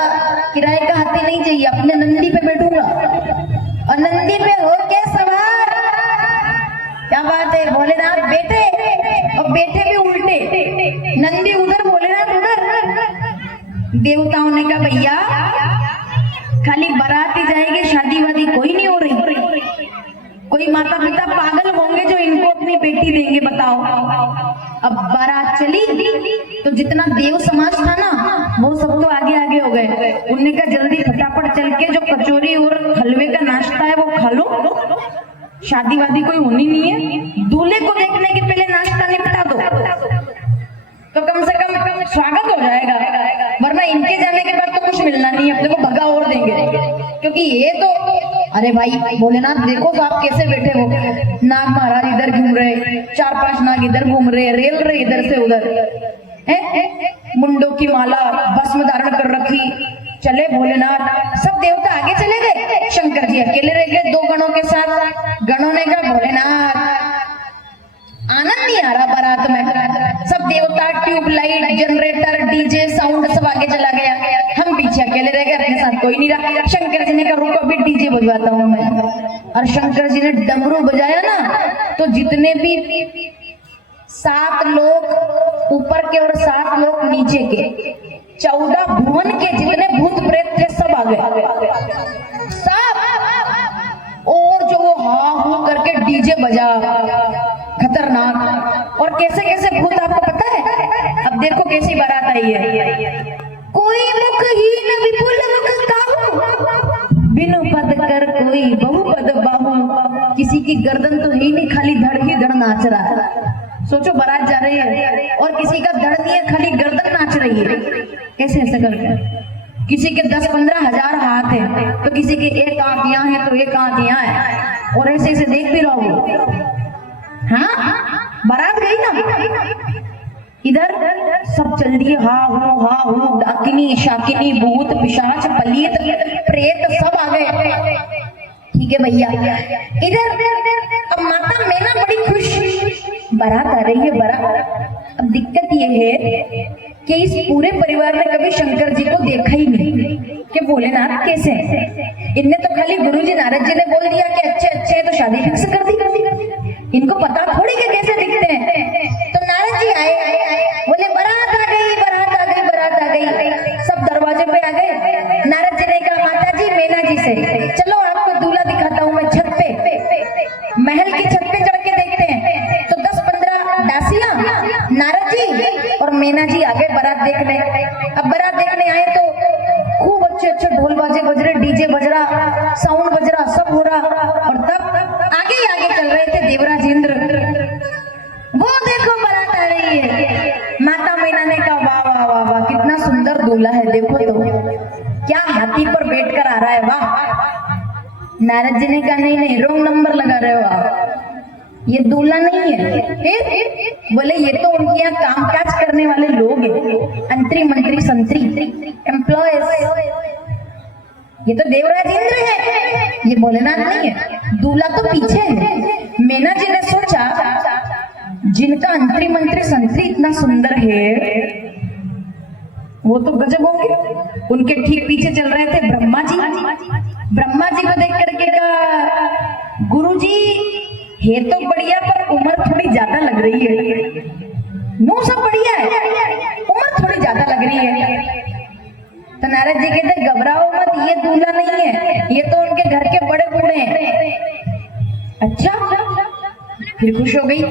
किराए का हाथी नहीं चाहिए, अपने नंदी पे बैठूंगा। और नंदी पे हो के सवार। क्या बात है भोलेनाथ बैठे, और बैठे भी उल्टे, नंदी उधर भोलेनाथ उधर। देवताओं ने कहा भैया खाली बारात ही जाएगी, शादी वादी कोई नहीं हो रही। कोई माता पिता पागल होंगे जो इनको अपनी बेटी देंगे? बताओ। अब बारात चली तो जितना देव समाज था ना वो सब तो आगे आगे हो गए। उनने कहा जल्दी फटाफट चल के जो कचौरी और हलवे का नाश्ता है वो खा लो, शादी वादी कोई होनी नहीं है। दूल्हे को देखने के पहले नाश्ता निपटा दो तो कम से कम स्वागत हो जाएगा, वरना इनके जाने के बाद तो कुछ मिलना नहीं है, अपने को भगा और देंगे। क्योंकि ये तो, अरे भाई भोलेनाथ देखो तो आप कैसे बैठे हो, नाग महाराज इधर घूम रहे, 4-5 नाग इधर घूम रहे, रेल रहे इधर से उधर, मुंडों की माला, भस्म धारण कर रखी। चले भोलेनाथ, सब देवता आगे चले गए, शंकर जी अकेले रह गए 2 गणों के साथ। गणों ने कहा भोलेनाथ आनंद नहीं आ रहा बारात में। सब देवता, ट्यूबलाइट, जनरेटर, डीजे, साउंड सब आगे चला गया, हम पीछे अकेले रह गए, अपने साथ कोई नहीं रहा। शंकर जी ने कहा रुको अभी डीजे बजवाता हूँ मैं। और शंकर जी ने डमरू बजाया ना, तो जितने भी 7 लोग ऊपर के और 7 लोग नीचे के, 14 भुवन के जितने भूत प्रेत थे सब आ गए सब। और जो वो हा हू करके डीजे बजा, खतरनाक। और कैसे कैसे भूत आपको पता है? अब देखो कैसी बारात आई है। कोई मुखहीन विपुल मुख काहू, बिनु पद कर कोई बहुपद बाहू। किसी की गर्दन तो ही नहीं, खाली धड़ ही धड़ नाच रहा है। सोचो बारात जा रही है और किसी का धड़ नहीं है, खाली गर्दन नाच रही है। कैसे ऐसे करके? किसी के 10-15 हजार हाथ है, तो किसी के 1 आंख यहाँ है तो 1 आंख यहाँ है, और ऐसे ऐसे देख भी रहो। हाँ बारात गई ना, इधर सब चल रही है, हा हूँ डाकिनी शाकिनी भूत पिशाच पलीत प्रेत सब आ गए। ठीक है भैया, इधर अब माता मैना बड़ी खुश, बारात आ रही है बारात। अब दिक्कत ये है कि इस पूरे परिवार ने कभी शंकर जी को देखा ही नहीं कि भोलेनाथ कैसे हैं। इनने तो खाली गुरुजी नारद जी ने बोल दिया कि अच्छे अच्छे हैं तो शादी फिक्स कर दी। इनको पता थोड़ी कि कैसे दिखते हैं। तो नारद जी आए, बोले बारात आ गई बारात आ गई बारात आ गई। सब दरवाजे पे आ गए। नारद जी ने कहा माता जी मैना जी से चलो आपको दूल्हा दिखाता हूँ मैं छत पे। महल की छत पे चढ़ के देखते हैं। तो 10-15 दासियां, नारद जी और मैना जी आ गए बारात देखने। अब बारात देखने आए तो खूब अच्छे अच्छे ढोल बाजे बज रहे, डीजे बज रहा, साउंड बज रहा, सब हो रहा। और तब आगे ही आगे चल रहे थे देवराज इंद्र। वो देखो बारात आ रही है। माता मैना ने कहा वाह वाह वाह वाह कितना सुंदर दूल्हा है, देखो तो क्या हाथी पर बैठकर आ रहा है, वाह। नारद जी ने कहा नहीं नहीं रोंग नंबर लगा रहे हो आप, ये दूल्हा नहीं है। फिर बोले ये तो उनके यहाँ काम काज करने वाले लोग हैं, अंतरी मंत्री संतरी एम्प्लॉयज, ये तो देवराज इंद्र है, ये भोलेनाथ नहीं है। दूल्हा तो पीछे है। मीना जी ने सोचा जिनका अंतरी मंत्री संतरी इतना सुंदर है वो तो गजब होंगे। उनके ठीक पीछे चल रहे थे ब्रह्मा जी। ब्रह्मा जी को देख करके कहा गुरुजी है तो बढ़िया पर उम्र थोड़ी ज्यादा लग रही है। मुंह सब बढ़िया है, उम्र थोड़ी ज्यादा लग रही है। तो नारद जी कहते घबराओ मत, ये दूल्हा नहीं है, ये तो उनके घर के बड़े बूढ़े हैं। अच्छा, फिर खुश हो गई।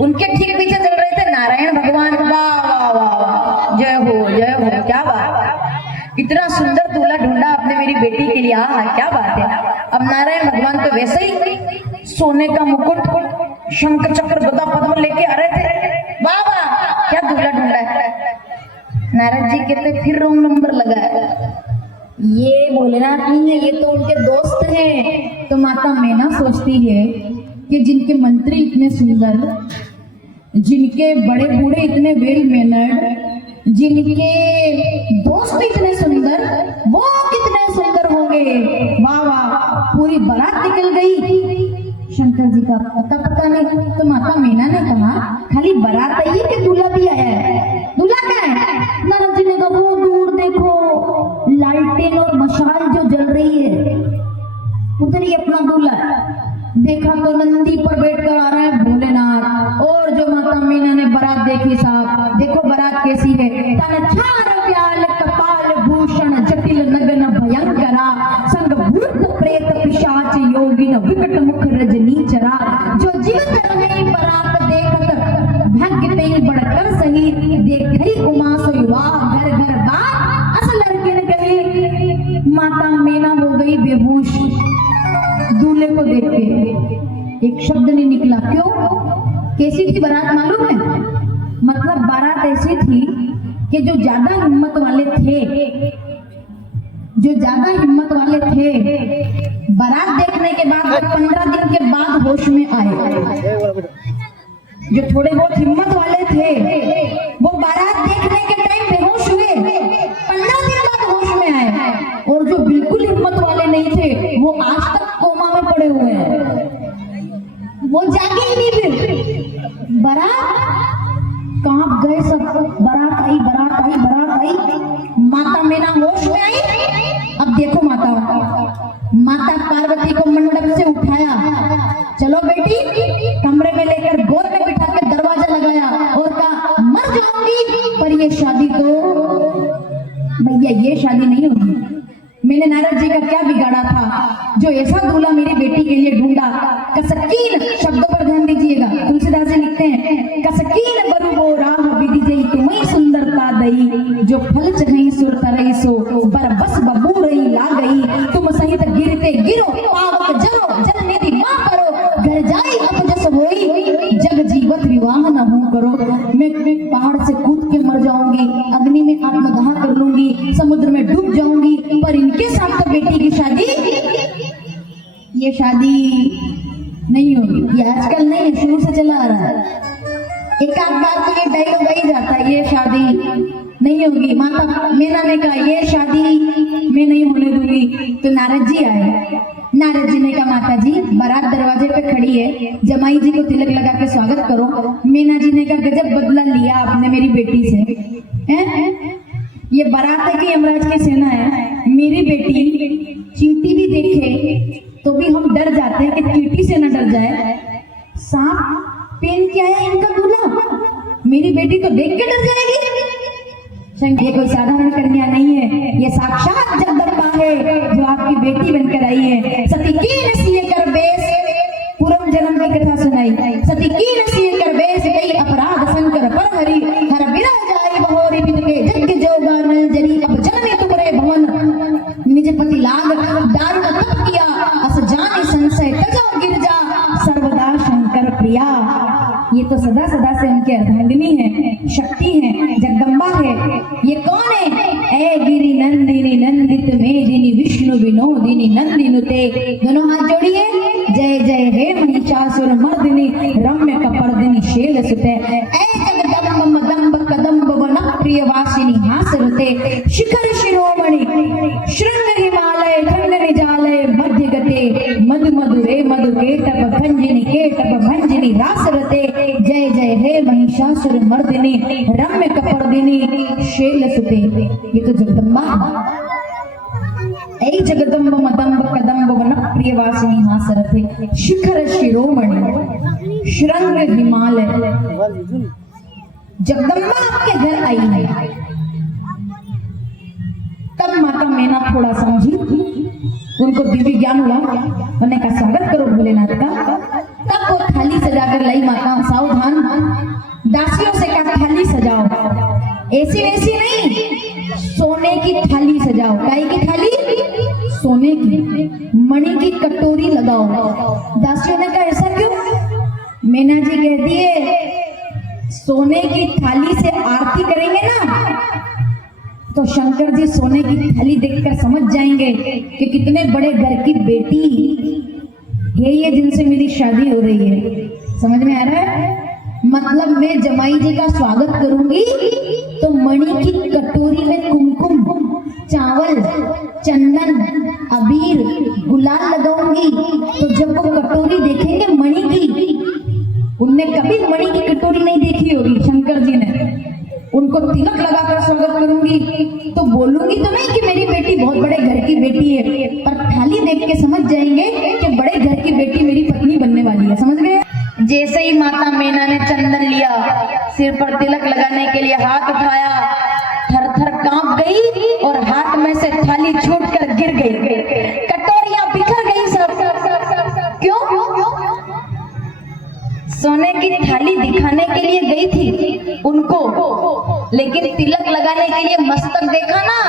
उनके ठीक पीछे चल रहे थे नारायण भगवान। वाह वाह वाह, जय हो, क्या बात, इतना सुंदर दूल्हा ढूंढा आपने मेरी बेटी के लिए, हाँ क्या बात है। अब नारायण भगवान तो वैसे ही सोने का मुकुट, शंख चक्र गदा पद्म लेके आ रहे थे। वाह वाह, क्या दूल्हा ढूंढा है। नारद जी कहते फिर रॉन्ग नंबर लगा है, ये भोलेनाथ नहीं है, ये तो उनके दोस्त हैं। तो माता मैना सोचती है कि जिनके मंत्री इतने सुंदर, जिनके बड़े बूढ़े इतने वेल मैनर्ड, जिनके दोस्त इतने सुंदर, वो कितने सुंदर होंगे। वाह वाह, पूरी बारात निकल गई। शंकर जी का पता नहीं। तो माता मीना ने कहा खाली बारात आई है कि दूल्हा भी आया है? दूल्हा क्या है? नारद जी ने कहा वो दूर देखो, लालटेन और मशाल जो जल रही है, उधर ही अपना दूल्हा है। देखा तो नंदी पर बैठकर आ रहा है भोलेनाथ। और जो माता मीना ने बारात देखी साहब, देखो बारात कैसी है। तन छार व्याल कपाल भूषण जटिल नगन भयंकरा, संग भूत प्रेत पिशाच योगिन विकट मुख रजनीचरा। जो जीवित रहे बारात देखत, भाग्य पे बढ़कर सही, देखई उमा सोईवाह घर घर बात। असल लड़के ने कही माता मीना हो गई बेहोश दूल्हे को देख के, एक शब्द नहीं निकला। क्यों? कैसी थी बारात मालूम है? मतलब बारात ऐसी थी कि जो ज्यादा हिम्मत वाले थे, बारात देखने के बाद 15 दिन के बाद होश में आए। जो थोड़े बहुत हिम्मत वाले थे वो बारात देखने के टाइम बेहोश हुए, 15 दिन बाद होश में आए। और जो बिल्कुल हिम्मत वाले नहीं थे वो आज तक कोमा में पड़े हुए हैं, वो जागे ही नहीं। फिर बारात कहाँ गए सब? बारात आई, माता मीना होश में आई। अब देखो माता पार्वती को मंडप से उठाया, चलो बेटी, कमरे में लेकर गोद में बिठा कर दरवाजा लगाया और कहा मर जाऊंगी पर ये शादी तो भैया, ये शादी नहीं होगी। मैंने नारद जी का क्या बिगाड़ा था जो ऐसा दूल्हा मेरी बेटी के लिए ढूंढा। कसकीन शब्दों पर ध्यान दीजिएगा, तुलसीदास जी लिखते हैं कसकीन बरुबो राह विधि जई तुम्हें सुंदरता दई, जो फल चढ़ई सुर तरई सो बर बस बबू रही ला गई। तुम सहित गिरते गिरो पावक जरो, जन निधि मां करो, घर जाई अपजस होई, जग जीवत विवाह न हो करो। मैं पहाड़ से कूद के मर जाऊंगी, अग्नि में आत्मदाह कर लूंगी, समुद्र में डूब जाऊंगी, पर इनके साथ तो बेटी की शादी, ये शादी नहीं होगी। ये आजकल नहीं, शुरू से चला आ रहा है। एक आध बार तो ये डायलॉग आई जाता है, ये शादी नहीं होगी। माता मीना ने कहा ये शादी मैं नहीं होने दूंगी। तो नारद जी आए। नारद जी ने कहा माता जी बारात दरवाजे पे खड़ी है, जमाई जी को तिलक लगा के स्वागत करो। मीना जी ने कहा गजब बदला लिया आपने मेरी बेटी से, हैं? ये बारात है कि यमराज की सेना है? मेरी बेटी चींटी भी देखे तो भी हम डर जाते हैं कि चींटी से न डर जाए। सांप पेन क्या है इनका दूल्हा, मेरी बेटी तो देख के डर जाएगी। ये कोई साधारण कन्या नहीं है, ये साक्षात जगदम्बा है जो आपकी बेटी बनकर आई है। सती कीन सिए कर बेस, पूर्व जन्म की कथा सुनाई। सती कीन सिए कर बेस, कई अपराध शंकर पर हरि, हर विरह जाई बहोरी बिन के जग जोगा नल जरी। अब जननी तुमरे भवन, निज पति लाग दारुण तप किया, अस जाने संशय तजो गिरजा, सर्वदा शंकर प्रिया। ये तो सदा सदा से उनके अर्धांगिनी है, शक्ति है, जगदम्बा है। ये कौन है? ए गिरि नंदिनी नंदित मेदिनी विष्णु विनोदिनी नंदिनुते। दोनों हाथ जोड़िए, जय जय हे महिषासुर मर्दिनी शेल सुते ऐ जगदम्ब मदम्ब कदम्ब वन प्रिय वासिनी हासरते शिखर शिरोमणि शृंग हिमालय खंड निजालय मध्य गते मधु मधुरे मधु केटप भंजिनी रासरते जय जय हे महिषासुर मर्दिनी रम्य कपर्दिनी शेल सुते। ये तो जगदम्बा ऐ जगदम्ब मदम्ब कदम्ब वन प्रिय वासिनी हासरते शिखर शिरोमणि शृंग हिमालय। जगदम्बा आपके घर आई है, तब माता मैना थोड़ा समझी, उनको दिव्य ज्ञान हुआ, उन्होंने कहा स्वागत करो भोलेनाथ का। तब वो थाली सजाकर लाई माता, सावधान दासियों से कहा थाली सजाओ, ऐसी वैसी नहीं, सोने की थाली सजाओ। काई की थाली? सोने की, मणि की कटोरी लगाओ। दासियों ने कहा ऐसा क्यों? मैना जी कह दिए सोने की थाली से आरती करेंगे ना तो शंकर जी सोने की थाली देखकर समझ जाएंगे कि कितने बड़े घर की बेटी है ये जिनसे मेरी शादी हो रही है। समझ में आ रहा है? मतलब मैं जमाई जी का स्वागत करूंगी तो मणि की कटोरी में कुमकुम, चावल, चंदन, अबीर, गुलाल लगाऊंगी। तो जब वो कटोरी देखेंगे मणि की, उनने कभी मणि की कटोरी नहीं देखी होगी, शंकर जी ने, उनको तिलक लगाकर स्वागत करूंगी तो बोलूंगी तो नहीं कि मेरी बेटी बहुत बड़े घर की बेटी है, पर थाली देख के समझ जाएंगे कि बड़े घर की बेटी मेरी पत्नी बनने वाली है। समझ गए? जैसे ही माता मैना ने चंदन लिया, सिर पर तिलक लगाने के लिए हाथ उठाया, थर थर कांप गई और हाथ में से थाली छूटकर गिर गई, कटोरियां बिखर गई सब। क्यों? सोने की थाली दिखाने के लिए गई थी उनको, लेकिन तिलक लगाने के लिए मस्तक देखा ना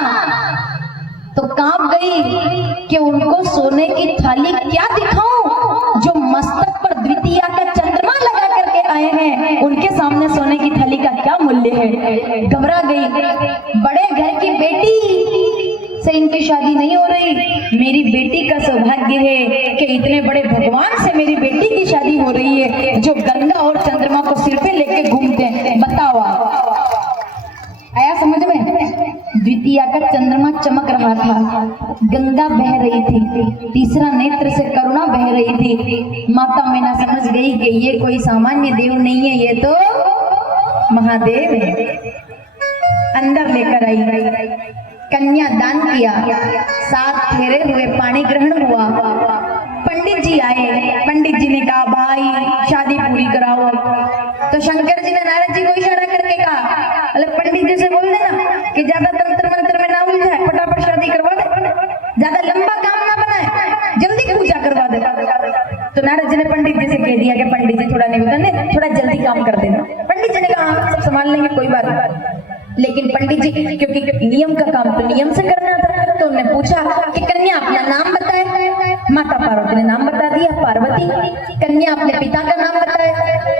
तो कांप गई कि उनको सोने की थाली क्या दिखाऊं, जो मस्तक पर द्वितीया का चंद्रमा लगा करके आए हैं, उनके सामने सोने की थाली का क्या मूल्य है। घबरा गई, बड़े घर की बेटी से इनकी शादी नहीं हो रही, मेरी बेटी का सौभाग्य है कि इतने बड़े भगवान से मेरी बेटी की शादी हो रही है जो गंगा और चंद्रमा को सिर पे लेके घूमते हैं। बताओ, आया समझ में? द्वितीया का चंद्रमा चमक रहा था, गंगा बह रही थी, तीसरा नेत्र से करुणा बह रही थी। माता मैना समझ गई कि ये कोई सामान्य देव नहीं है, ये तो महादेव है। अंदर लेकर आई, कन्या दान किया, 7 फेरे हुए, पानी ग्रहण हुआ। पंडित जी आए, पंडित जी ने कहा भाई शादी पूरी कराओ। तो शंकर जी ने नारद जी को इशारा करके कहा, अरे पंडित जी से बोल देना कि ज्यादा तंत्र मंत्र में ना उलझाए, फटाफट शादी करवा दे, ज्यादा लंबा काम ना बनाए, जल्दी पूजा करवा दे। तो नारद जी ने पंडित जी से कह दिया कि पंडित जी थोड़ा निवेदन, थोड़ा जल्दी काम कर देना। पंडित जी ने कहा हाँ सब संभाल लेंगे, कोई बात नहीं। लेकिन पंडित जी क्योंकि नियम का काम तो नियम से करना था, तो उन्होंने पूछा कि कन्या अपना नाम बताए। माता पार्वती ने नाम बता दिया पार्वती। कन्या अपने पिता का नाम बताए,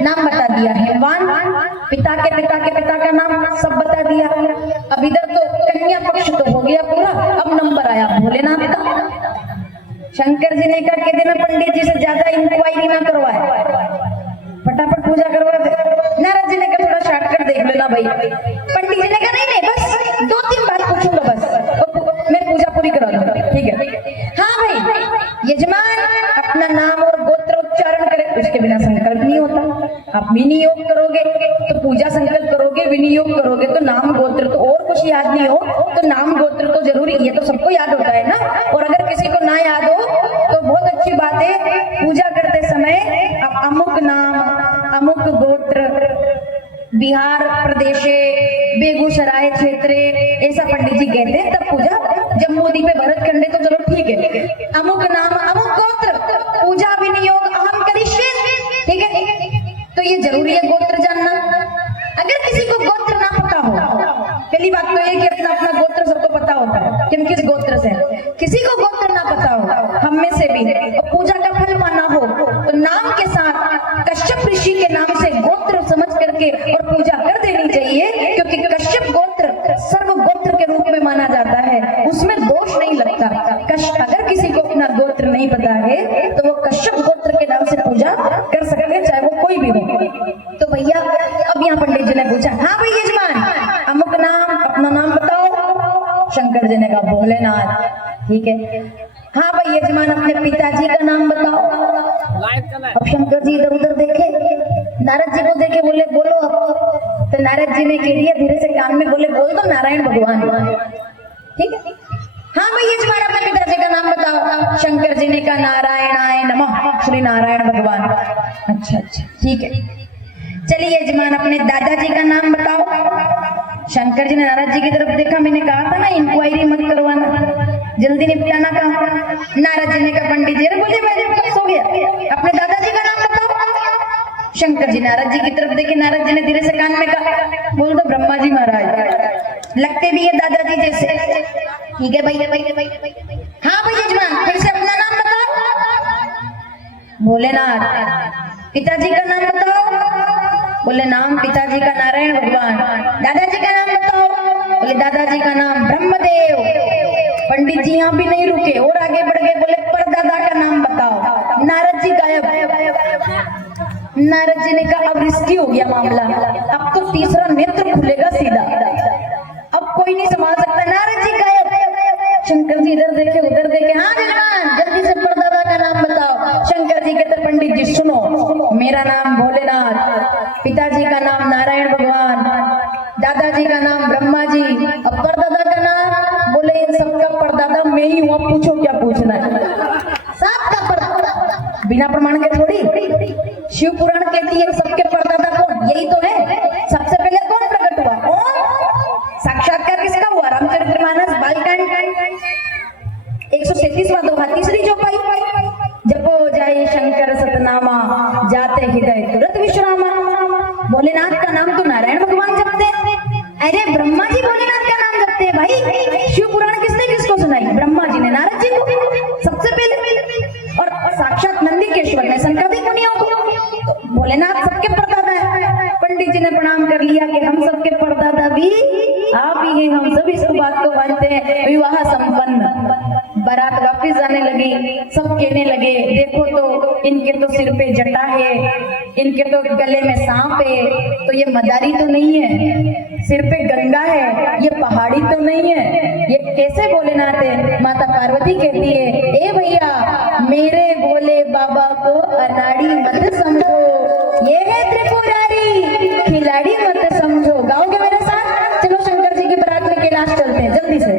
नाम बता दिया हेमवान। पिता के पिता के पिता का नाम सब बता दिया। अब इधर तो कन्या पक्ष तो हो गया पूरा, अब नंबर आया भोलेनाथ का। शंकर जी ने कहा कि देना पंडित जी से ज्यादा इंक्वायरी ना करवाए, फटाफट पूजा करवा दे। नारद जी ने कहा थोड़ा शॉर्टकट देख लेना भाई। पंडित जी ने कहा नहीं नहीं बस 2-3 बात पूछूंगा बस, मैं पूजा पूरी करा दूंगा। ठीक है? हाँ भाई, यजमान अपना नाम और गोत्र उच्चारण करे, उसके बिना संकल्प नहीं होता। आप विनियोग करोगे तो पूजा संकल्प करोगे, विनियोग करोगे तो नाम गोत्र, तो और कुछ याद नहीं हो तो नाम गोत्र तो जरूरी, ये तो सबको याद होता है ना। और अगर किसी को ना याद हो तो बहुत अच्छी बात है, पूजा करते समय आप अमुक नाम, अमुक गोत्र, बिहार प्रदेश, बेगूसराय क्षेत्र, ऐसा पंडित जी कहते हैं, तब पूजा। जम्मू द्वीप पे भरत खंडे तो चलो ठीक है, अमुक नाम अमुक गोत्र, पूजा विनियोग अहम करिष्ये। ठीक है? तो ये जरूरी है गोत्र जानना। अगर किसी को गोत्र ना पता हो, पहली बात तो ये कि अपना अपना गोत्र सबको पता होता है कि हम किस गोत्र से। किसी को गोत्र ना पता हो, हम में से भी, और पूजा का फल पाना हो तो नाम के साथ कश्यप ऋषि के नाम से गोत्र समझ करके और पूजा कर देनी चाहिए, क्योंकि कश्यप गोत्र सर्व गोत्र के रूप में माना जाता है, उसमें दोष नहीं लगता। अगर किसी को अपना गोत्र नहीं पता है तो वो कश्यप गोत्र के नाम से पूजा कर सकते हैं, चाहे वो कोई भी हो। तो भैया अब यहाँ पंडित जी ने पूछा, हाँ भाई यजमान अमुक नाम, अपना नाम बताओ। शंकर जी ने कहा भोलेनाथ। ठीक है, हाँ भाई यजमान अपने पिताजी का नाम बताओ। अब शंकर जी इधर उधर देखे, नारद जी को देखे, बोले बोलो अब। तो नारद जी ने कह दिया धीरे से कान में, बोले बोल दो नारायण भगवान। ठीक है, हाँ भाई यजमान अपने पिताजी का नाम बताओ। शंकर जी ने कहा नारायणाय नमः, श्री नारायण भगवान। अच्छा अच्छा ठीक है, चलिए यजमान अपने दादाजी का नाम बताओ। शंकर जी ने नारद जी की तरफ देखा, मैंने कहा था ना इंक्वायरी मत करवाना, जल्दी निपटाना का। नारद जी ने कहा पंडित जी, अरे बोलिए मैं सो गया, अपने दादाजी का नाम बताओ। शंकर जी नारद जी की तरफ देखे, नारद जी ने धीरे से कान में कहा, बोल दो ब्रह्मा जी महाराज, लगते भी है दादाजी जैसे। ठीक है भाई, हाँ भाई यजमान फिर से अपना नाम बताओ। भोलेनाथ। पिताजी का नाम बताओ। बोले नाम पिताजी का नारायण भगवान। दादाजी का नाम बताओ। बोले दादाजी का नाम ब्रह्मदेव। पंडित जी यहाँ भी नहीं रुके और आगे बढ़ गए, बोले परदादा का नाम बताओ। नारद जी गायब। नारद जी ने कहा अब रिस्की हो गया मामला, अब तो तीसरा नेत्र खुलेगा सीधा, अब कोई नहीं संभाल सकता। नारद जी गायब। शंकर जी इधर देखे उधर देखे, हाँ जजमान जल्दी से परदादा का नाम बताओ। शंकर जी कहते पंडित जी सुनो, मेरा नाम भोलेनाथ, पिताजी का नाम नारायण भगवान, दादाजी का नाम ब्रह्मा जी, अब परदादा का नाम। बोले इन सबका परदादा मैं ही हूँ, अब पूछो क्या पूछना है। सबका परदादा बिना प्रमाण के थोड़ी। शिव पुराण कहती है सबके परदादा कौन, यही तो है। सबसे पहले कौन प्रकट हुआ, कौन साक्षात्कार किसका हुआ, रामचरितमानस बालकांड 137वां दोहा तीसरी चौपाई। जपो जाए शंकर सतनामा, जाते हृदय तुरंत विश्रामा। भोलेनाथ का नाम तो नारायण भगवान जपते हैं, अरे ब्रह्मा जी भोलेनाथ का नाम जपते हैं भाई। शिव पुराण किसने किसको सुनाई, ब्रह्मा जी ने नारद जी को सबसे पहले, और साक्षात नंदीकेश्वर ने संकादिक मुनियों को। तो भोलेनाथ सबके परदादा है। पंडित जी ने प्रणाम कर लिया कि हम सबके परदादा भी आप ही हैं, हम सभी इस बात को मानते हैं। विवाह संपन्न, बारात वापिस जाने लगी, सब कहने लगे देखो तो इनके तो सिर पे जटा है, इनके तो गले में सांप है, तो ये मदारी तो नहीं है, सिर पे गंगा है, ये पहाड़ी तो नहीं है, ये कैसे भोलेनाथ है। माता पार्वती कहती है ए भैया मेरे भोले बाबा को अनाड़ी मत समझो, ये है त्रिपुरारी, खिलाड़ी मत समझो। गाओगे मेरे साथ, चलो शंकर जी की बारात में कैलाश चलते हैं जल्दी से।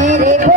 मेरे